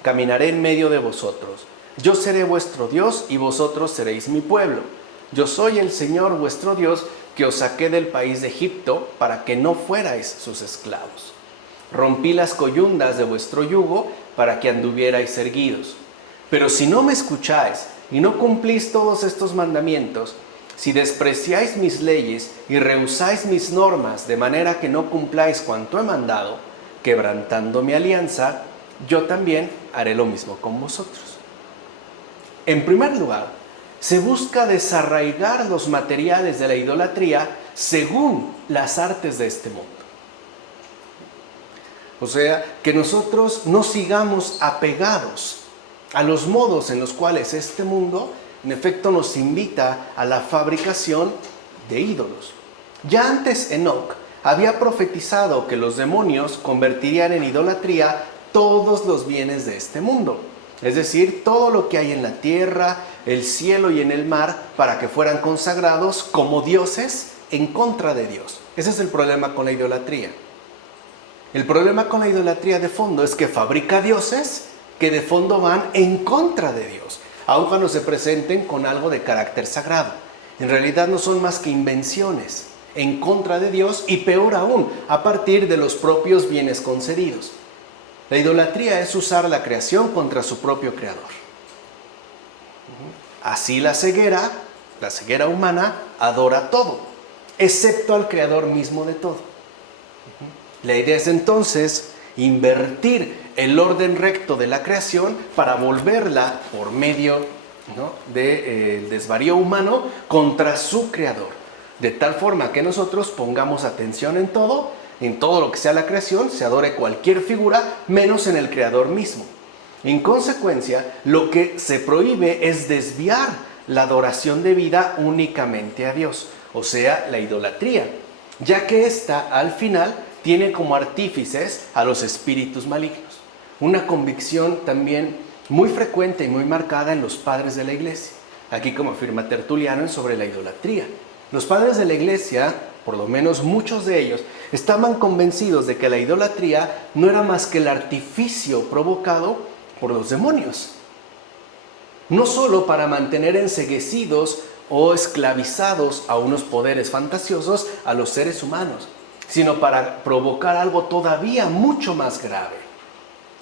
Caminaré en medio de vosotros. Yo seré vuestro Dios y vosotros seréis mi pueblo. Yo soy el Señor vuestro Dios que os saqué del país de Egipto para que no fuerais sus esclavos. Rompí las coyundas de vuestro yugo para que anduvierais erguidos. Pero si no me escucháis y no cumplís todos estos mandamientos, si despreciáis mis leyes y rehusáis mis normas de manera que no cumpláis cuanto he mandado, quebrantando mi alianza, yo también haré lo mismo con vosotros. En primer lugar, se busca desarraigar los materiales de la idolatría según las artes de este mundo. O sea, que nosotros no sigamos apegados a los modos en los cuales este mundo, en efecto, nos invita a la fabricación de ídolos. Ya antes Enoc había profetizado que los demonios convertirían en idolatría todos los bienes de este mundo. Es decir, todo lo que hay en la tierra, el cielo y en el mar, para que fueran consagrados como dioses en contra de Dios. Ese es el problema con la idolatría. El problema con la idolatría de fondo es que fabrica dioses que de fondo van en contra de Dios, aun cuando se presenten con algo de carácter sagrado. En realidad no son más que invenciones en contra de Dios y peor aún, a partir de los propios bienes concedidos. La idolatría es usar la creación contra su propio creador. Así la ceguera humana adora todo, excepto al creador mismo de todo. La idea es entonces invertir el orden recto de la creación para volverla por medio del desvarío humano contra su creador. De tal forma que nosotros pongamos atención en todo lo que sea la creación, se adore cualquier figura menos en el creador mismo. En consecuencia, lo que se prohíbe es desviar la adoración debida únicamente a Dios, o sea, la idolatría, ya que ésta al final tiene como artífices a los espíritus malignos. Una convicción también muy frecuente y muy marcada en los padres de la iglesia, aquí como afirma Tertuliano sobre la idolatría. Los padres de la iglesia, por lo menos muchos de ellos, estaban convencidos de que la idolatría no era más que el artificio provocado por los demonios. No solo para mantener enceguecidos o esclavizados a unos poderes fantasiosos a los seres humanos, sino para provocar algo todavía mucho más grave.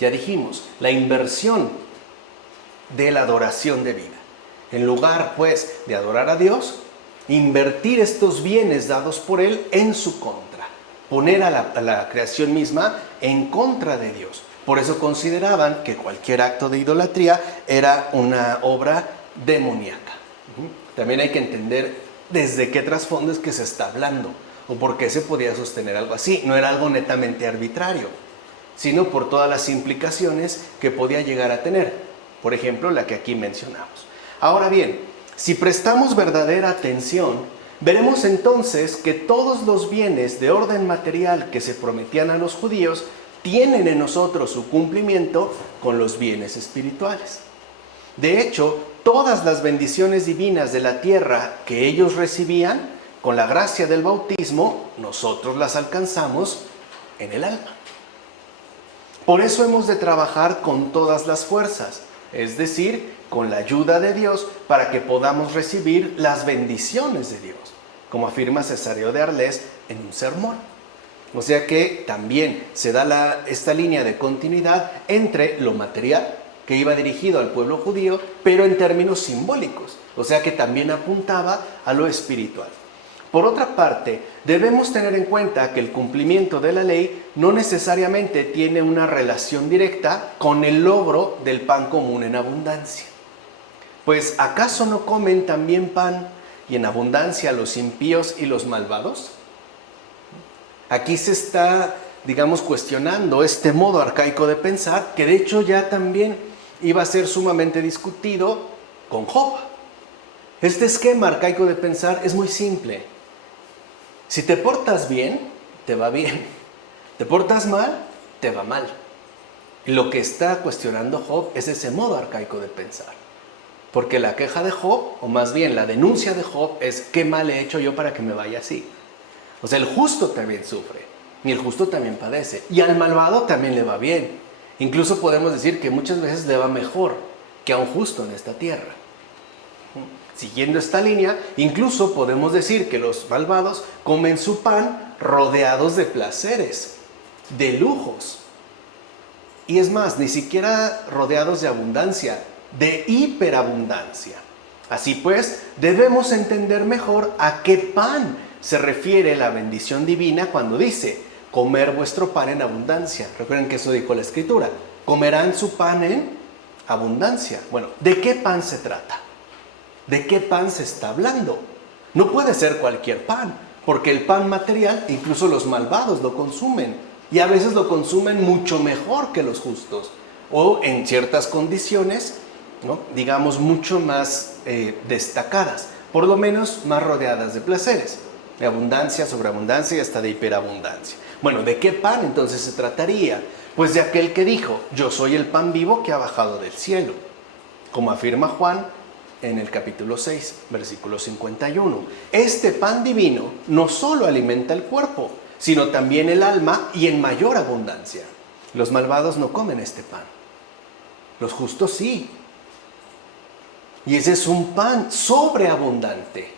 Ya dijimos, la inversión de la adoración de vida. En lugar, pues, de adorar a Dios, invertir estos bienes dados por Él en su contra. Poner a la creación misma en contra de Dios. Por eso consideraban que cualquier acto de idolatría era una obra demoníaca. También hay que entender desde qué trasfondo es que se está hablando o por qué se podía sostener algo así. No era algo netamente arbitrario, sino por todas las implicaciones que podía llegar a tener. Por ejemplo, la que aquí mencionamos. Ahora bien, si prestamos verdadera atención, veremos entonces que todos los bienes de orden material que se prometían a los judíos tienen en nosotros su cumplimiento con los bienes espirituales. De hecho, todas las bendiciones divinas de la tierra que ellos recibían, con la gracia del bautismo, nosotros las alcanzamos en el alma. Por eso hemos de trabajar con todas las fuerzas, es decir, con la ayuda de Dios para que podamos recibir las bendiciones de Dios, como afirma Cesáreo de Arles en un sermón. O sea que también se da esta línea de continuidad entre lo material, que iba dirigido al pueblo judío, pero en términos simbólicos, o sea que también apuntaba a lo espiritual. Por otra parte, debemos tener en cuenta que el cumplimiento de la ley no necesariamente tiene una relación directa con el logro del pan común en abundancia. Pues, ¿acaso no comen también pan y en abundancia los impíos y los malvados? Aquí se está, cuestionando este modo arcaico de pensar, que de hecho ya también iba a ser sumamente discutido con Job. Este esquema arcaico de pensar es muy simple. Si te portas bien, te va bien. Te portas mal, te va mal. Y lo que está cuestionando Job es ese modo arcaico de pensar. Porque la queja de Job, o más bien la denuncia de Job, es ¿qué mal he hecho yo para que me vaya así? O sea, el justo también sufre, y el justo también padece, y al malvado también le va bien. Incluso podemos decir que muchas veces le va mejor que a un justo en esta tierra. Siguiendo esta línea, incluso podemos decir que los malvados comen su pan rodeados de placeres, de lujos. Y es más, ni siquiera rodeados de abundancia, de hiperabundancia. Así pues, debemos entender mejor a qué pan se refiere la bendición divina cuando dice, comer vuestro pan en abundancia. Recuerden que eso dijo la Escritura, comerán su pan en abundancia. Bueno, ¿de qué pan se trata? ¿De qué pan se está hablando? No puede ser cualquier pan, porque el pan material, incluso los malvados lo consumen, y a veces lo consumen mucho mejor que los justos, o en ciertas condiciones, ¿no? Mucho más destacadas, por lo menos más rodeadas de placeres, de abundancia, sobreabundancia y hasta de hiperabundancia. Bueno, ¿de qué pan entonces se trataría? Pues de aquel que dijo, yo soy el pan vivo que ha bajado del cielo, como afirma Juan en el capítulo 6, versículo 51. Este pan divino no solo alimenta el cuerpo, sino también el alma y en mayor abundancia. Los malvados no comen este pan, los justos sí. Y ese es un pan sobreabundante.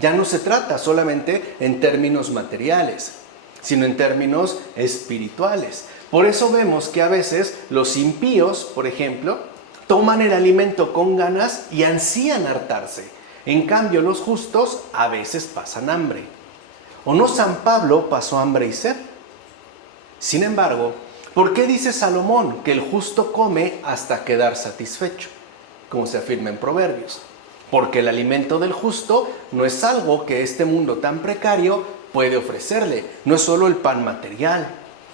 Ya no se trata solamente en términos materiales, sino en términos espirituales. Por eso vemos que a veces los impíos, por ejemplo, toman el alimento con ganas y ansían hartarse. En cambio, los justos a veces pasan hambre. ¿O no San Pablo pasó hambre y sed? Sin embargo, ¿por qué dice Salomón que el justo come hasta quedar satisfecho? Como se afirma en Proverbios. Porque el alimento del justo no es algo que este mundo tan precario puede ofrecerle. No es solo el pan material.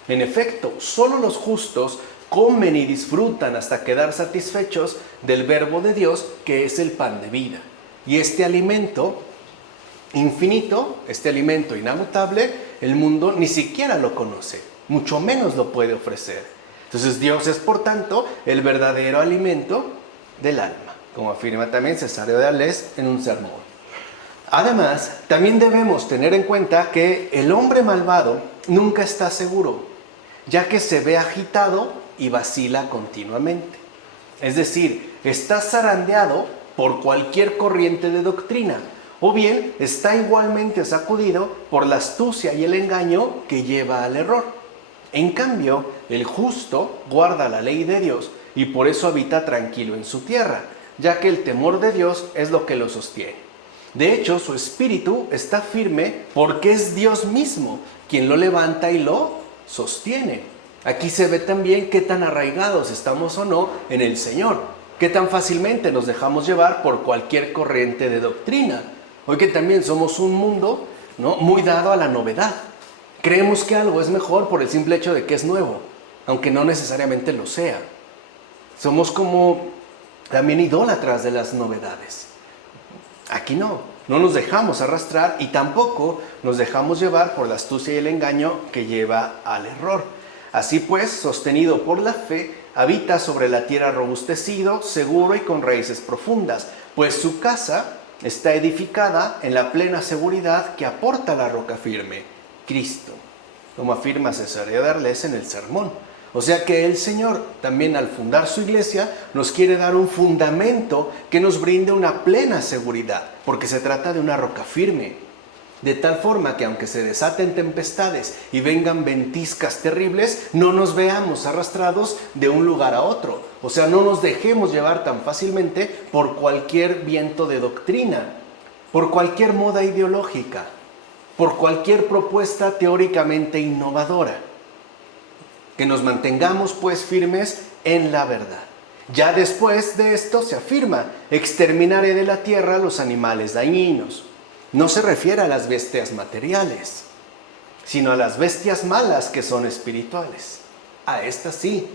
En efecto, solo los justos comen y disfrutan hasta quedar satisfechos del verbo de Dios, que es el pan de vida. Y este alimento infinito, este alimento inagotable, el mundo ni siquiera lo conoce, mucho menos lo puede ofrecer. Entonces Dios es, por tanto, el verdadero alimento del alma, como afirma también Cesáreo de Arles en un sermón. Además, también debemos tener en cuenta que el hombre malvado nunca está seguro, ya que se ve agitado y vacila continuamente. Es decir, está zarandeado por cualquier corriente de doctrina, o bien está igualmente sacudido por la astucia y el engaño que lleva al error. En cambio, el justo guarda la ley de Dios y por eso habita tranquilo en su tierra, ya que el temor de Dios es lo que lo sostiene. De hecho, su espíritu está firme porque es Dios mismo quien lo levanta y lo sostiene. Aquí se ve también qué tan arraigados estamos o no en el Señor, qué tan fácilmente nos dejamos llevar por cualquier corriente de doctrina. Hoy que también somos un mundo, ¿no?, muy dado a la novedad. Creemos que algo es mejor por el simple hecho de que es nuevo, aunque no necesariamente lo sea. Somos como también idólatras de las novedades. Aquí no nos dejamos arrastrar y tampoco nos dejamos llevar por la astucia y el engaño que lleva al error. Así pues, sostenido por la fe, habita sobre la tierra robustecido, seguro y con raíces profundas, pues su casa está edificada en la plena seguridad que aporta la roca firme, Cristo, como afirma Cesarea de Arles en el sermón. O sea que el Señor también al fundar su iglesia nos quiere dar un fundamento que nos brinde una plena seguridad, porque se trata de una roca firme, de tal forma que aunque se desaten tempestades y vengan ventiscas terribles, no nos veamos arrastrados de un lugar a otro. O sea, no nos dejemos llevar tan fácilmente por cualquier viento de doctrina, por cualquier moda ideológica, por cualquier propuesta teóricamente innovadora. Que nos mantengamos pues firmes en la verdad. Ya después de esto se afirma: exterminaré de la tierra los animales dañinos. No se refiere a las bestias materiales, sino a las bestias malas que son espirituales. A estas sí,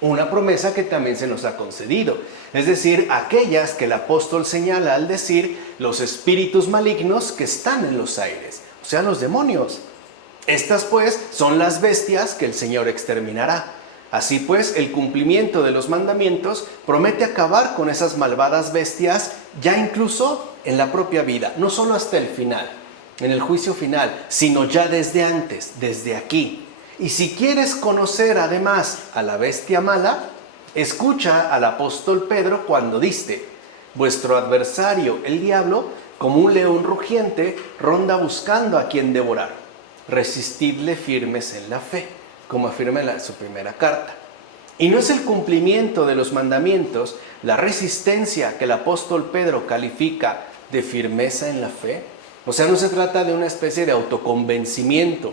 una promesa que también se nos ha concedido. Es decir, aquellas que el apóstol señala al decir los espíritus malignos que están en los aires, o sea, los demonios. Estas pues son las bestias que el Señor exterminará. Así pues, el cumplimiento de los mandamientos promete acabar con esas malvadas bestias ya incluso en la propia vida, no solo hasta el final, en el juicio final, sino ya desde antes, desde aquí. Y si quieres conocer además a la bestia mala, escucha al apóstol Pedro cuando dice: vuestro adversario, el diablo, como un león rugiente, ronda buscando a quien devorar. Resistidle firmes en la fe, como afirma en su primera carta. Y no es el cumplimiento de los mandamientos la resistencia que el apóstol Pedro califica de firmeza en la fe. O sea, no se trata de una especie de autoconvencimiento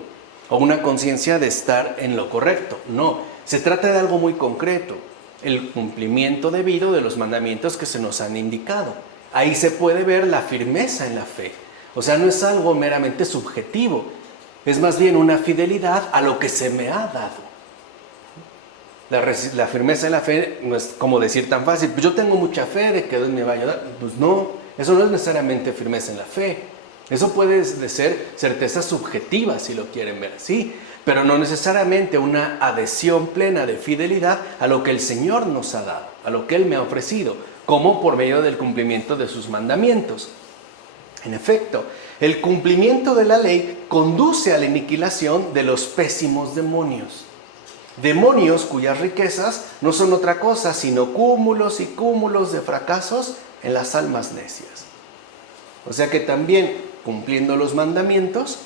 o una conciencia de estar en lo correcto. No, se trata de algo muy concreto: el cumplimiento debido de los mandamientos que se nos han indicado. Ahí se puede ver la firmeza en la fe. O sea, no es algo meramente subjetivo, es más bien una fidelidad a lo que se me ha dado. La firmeza en la fe no es como decir tan fácil: pues yo tengo mucha fe de que Dios me va a ayudar. Pues no, eso no es necesariamente firmeza en la fe. Eso puede ser certeza subjetiva, si lo quieren ver así, pero no necesariamente una adhesión plena de fidelidad a lo que el Señor nos ha dado, a lo que Él me ha ofrecido, como por medio del cumplimiento de sus mandamientos. En efecto, el cumplimiento de la ley conduce a la aniquilación de los pésimos demonios. Demonios cuyas riquezas no son otra cosa sino cúmulos y cúmulos de fracasos en las almas necias. O sea que también, cumpliendo los mandamientos,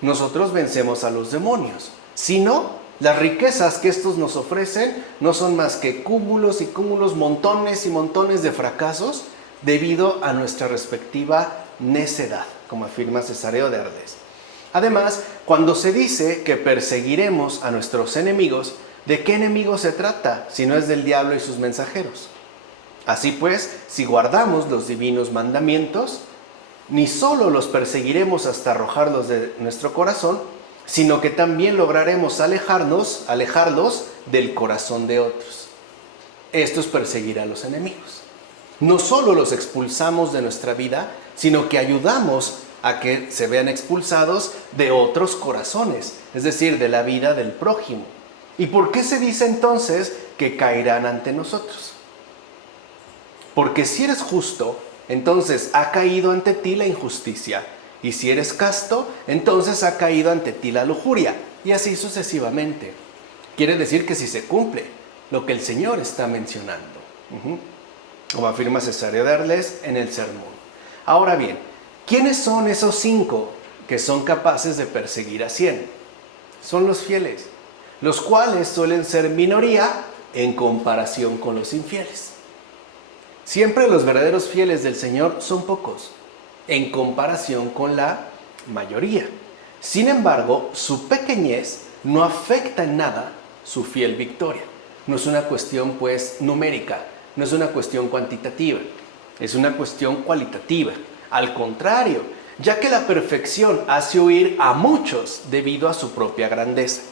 nosotros vencemos a los demonios. Si no, las riquezas que estos nos ofrecen no son más que cúmulos y cúmulos, montones y montones de fracasos debido a nuestra respectiva necedad, como afirma Cesarea de Arles. Además, cuando se dice que perseguiremos a nuestros enemigos, ¿de qué enemigos se trata si no es del diablo y sus mensajeros? Así pues, si guardamos los divinos mandamientos, ni solo los perseguiremos hasta arrojarlos de nuestro corazón, sino que también lograremos alejarlos del corazón de otros. Esto es perseguir a los enemigos. No solo los expulsamos de nuestra vida, sino que ayudamos a que se vean expulsados de otros corazones, es decir, de la vida del prójimo. ¿Y por qué se dice entonces que caerán ante nosotros? Porque si eres justo, entonces ha caído ante ti la injusticia, y si eres casto, entonces ha caído ante ti la lujuria, y así sucesivamente. Quiere decir que si se cumple lo que el Señor está mencionando, como afirma Cesarea de Arles en el sermón. Ahora bien, ¿quiénes son esos 5 que son capaces de perseguir a 100? Son los fieles, los cuales suelen ser minoría en comparación con los infieles. Siempre los verdaderos fieles del Señor son pocos en comparación con la mayoría. Sin embargo, su pequeñez no afecta en nada su fiel victoria. No es una cuestión pues numérica, no es una cuestión cuantitativa, es una cuestión cualitativa. Al contrario, ya que la perfección hace huir a muchos debido a su propia grandeza.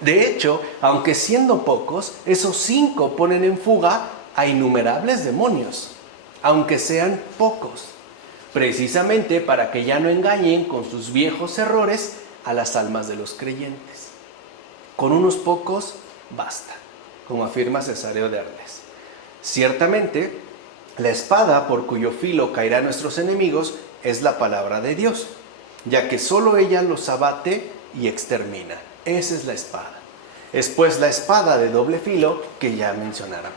De hecho, aunque siendo pocos, esos 5 ponen en fuga a innumerables demonios, aunque sean pocos, precisamente para que ya no engañen con sus viejos errores a las almas de los creyentes. Con unos pocos basta, como afirma Cesáreo de Arles. Ciertamente, la espada por cuyo filo caerán nuestros enemigos es la palabra de Dios, ya que solo ella los abate y extermina. Esa es la espada. Es pues la espada de doble filo que ya mencionara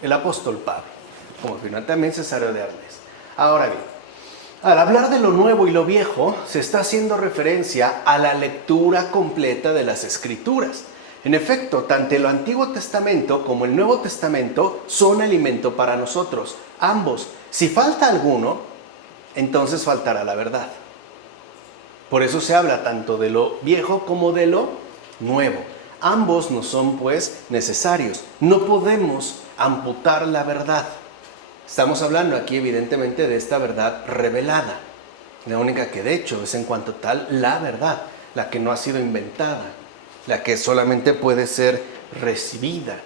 el apóstol Pablo, como afirma también Cesáreo de Arles. Ahora bien, al hablar de lo nuevo y lo viejo, se está haciendo referencia a la lectura completa de las Escrituras. En efecto, tanto el Antiguo Testamento como el Nuevo Testamento son alimento para nosotros. Ambos. Si falta alguno, entonces faltará la verdad. Por eso se habla tanto de lo viejo como de lo nuevo. Ambos nos son pues necesarios. No podemos amputar la verdad. Estamos hablando aquí evidentemente de esta verdad revelada. La única que de hecho es en cuanto tal la verdad, la que no ha sido inventada, la que solamente puede ser recibida.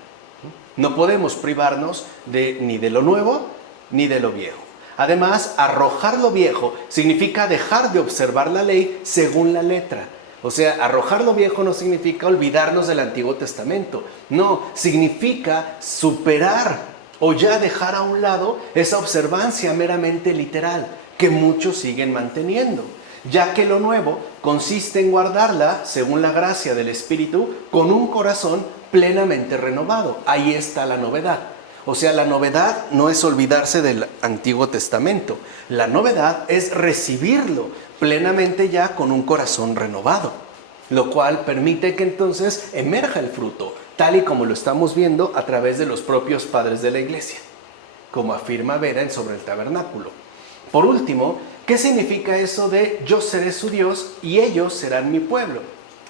No podemos privarnos ni de lo nuevo ni de lo viejo. Además, arrojar lo viejo significa dejar de observar la ley según la letra. O sea, arrojar lo viejo no significa olvidarnos del Antiguo Testamento. No, significa superar o ya dejar a un lado esa observancia meramente literal que muchos siguen manteniendo, ya que lo nuevo consiste en guardarla, según la gracia del Espíritu, con un corazón plenamente renovado. Ahí está la novedad. O sea, la novedad no es olvidarse del Antiguo Testamento. La novedad es recibirlo plenamente ya con un corazón renovado, lo cual permite que entonces emerja el fruto, tal y como lo estamos viendo a través de los propios padres de la iglesia, como afirma Beda en Sobre el Tabernáculo. Por último, ¿qué significa eso de yo seré su Dios y ellos serán mi pueblo?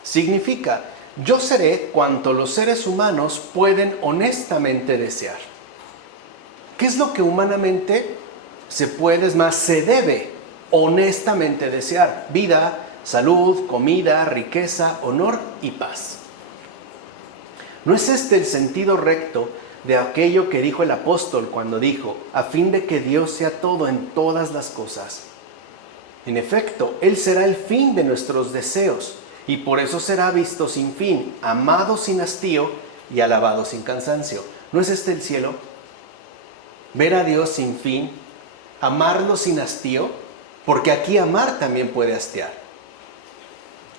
Significa, yo seré cuanto los seres humanos pueden honestamente desear. ¿Qué es lo que humanamente se puede, es más, se debe honestamente desear? Vida, salud, comida, riqueza, honor y paz. ¿No es este el sentido recto de aquello que dijo el apóstol cuando dijo, a fin de que Dios sea todo en todas las cosas? En efecto, Él será el fin de nuestros deseos y por eso será visto sin fin, amado sin hastío y alabado sin cansancio. ¿No es este el cielo? Ver a Dios sin fin, amarlo sin hastío, porque aquí amar también puede hastiar.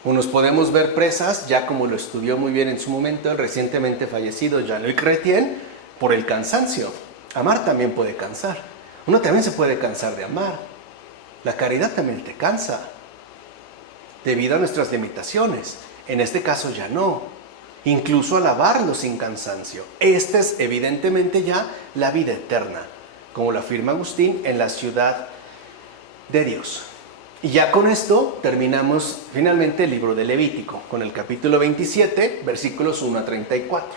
Unos podemos ver presas, ya como lo estudió muy bien en su momento el recientemente fallecido Jean-Luc Chrétien, por el cansancio. Amar también puede cansar. Uno también se puede cansar de amar. La caridad también te cansa, debido a nuestras limitaciones. En este caso ya no. Incluso alabarlo sin cansancio. Esta es evidentemente ya la vida eterna, como lo afirma Agustín en La ciudad de Dios. Y ya con esto terminamos finalmente el libro de Levítico, con el capítulo 27, versículos 1 a 34.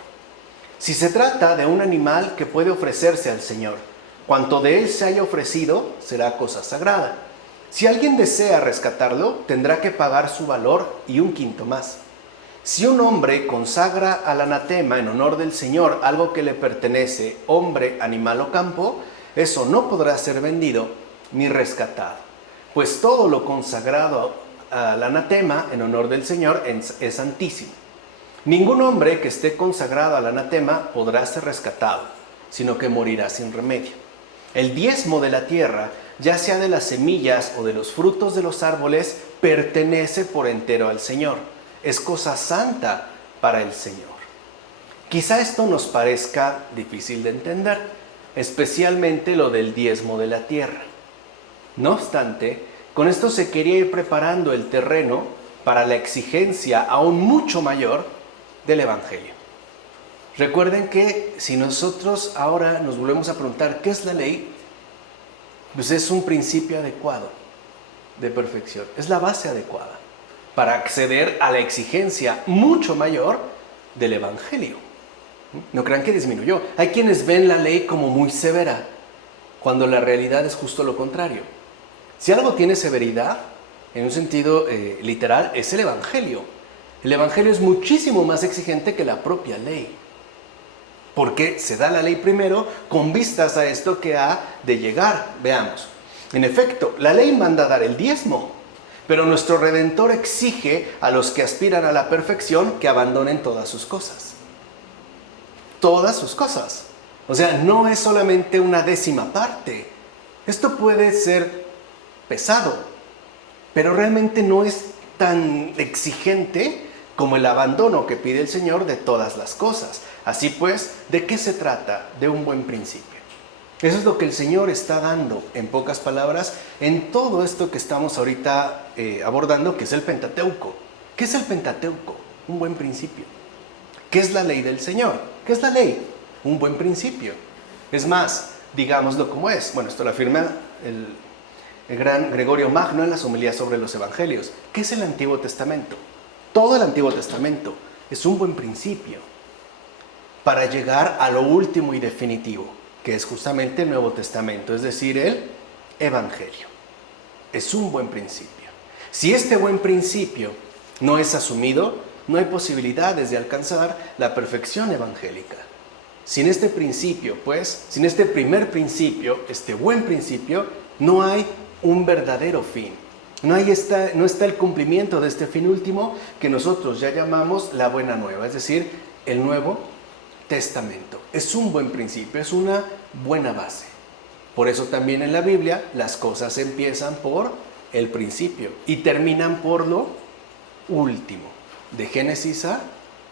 Si se trata de un animal que puede ofrecerse al Señor, cuanto de él se haya ofrecido será cosa sagrada. Si alguien desea rescatarlo, tendrá que pagar su valor y un quinto más. Si un hombre consagra al anatema en honor del Señor algo que le pertenece, hombre, animal o campo, eso no podrá ser vendido ni rescatado, pues todo lo consagrado al anatema en honor del Señor es santísimo. Ningún hombre que esté consagrado al anatema podrá ser rescatado, sino que morirá sin remedio. El diezmo de la tierra, ya sea de las semillas o de los frutos de los árboles, pertenece por entero al Señor. Es cosa santa para el Señor. Quizá esto nos parezca difícil de entender, especialmente lo del diezmo de la tierra. No obstante, con esto se quería ir preparando el terreno para la exigencia aún mucho mayor del Evangelio. Recuerden que si nosotros ahora nos volvemos a preguntar ¿qué es la ley? Pues es un principio adecuado de perfección, es la base adecuada para acceder a la exigencia mucho mayor del Evangelio. No crean que disminuyó. Hay quienes ven la ley como muy severa, cuando la realidad es justo lo contrario. Si algo tiene severidad, en un sentido literal, es el Evangelio. El Evangelio es muchísimo más exigente que la propia ley, porque se da la ley primero con vistas a esto que ha de llegar. Veamos. En efecto, la ley manda dar el diezmo, pero nuestro Redentor exige a los que aspiran a la perfección que abandonen todas sus cosas. Todas sus cosas. O sea, no es solamente una décima parte. Esto puede ser pesado, pero realmente no es tan exigente como el abandono que pide el Señor de todas las cosas. Así pues, ¿de qué se trata? De un buen principio. Eso es lo que el Señor está dando, en pocas palabras, en todo esto que estamos ahorita abordando, que es el Pentateuco. ¿Qué es el Pentateuco? Un buen principio. ¿Qué es la ley del Señor? ¿Qué es la ley? Un buen principio. Es más, digámoslo como es. Bueno, esto lo afirma el gran Gregorio Magno en las homilías sobre los Evangelios. ¿Qué es el Antiguo Testamento? Todo el Antiguo Testamento es un buen principio para llegar a lo último y definitivo, que es justamente el Nuevo Testamento, es decir, el Evangelio. Es un buen principio. Si este buen principio no es asumido, no hay posibilidades de alcanzar la perfección evangélica. Sin este principio, pues, sin este primer principio, este buen principio, no hay un verdadero fin. No está el cumplimiento de este fin último que nosotros ya llamamos la buena nueva, es decir, el Nuevo Testamento. Es un buen principio, es una buena base. Por eso también en la Biblia las cosas empiezan por el principio y terminan por lo último, de Génesis a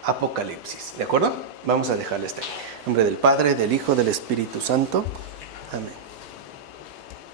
Apocalipsis. ¿De acuerdo? Vamos a dejarle hasta aquí. En nombre del Padre, del Hijo, del Espíritu Santo. Amén.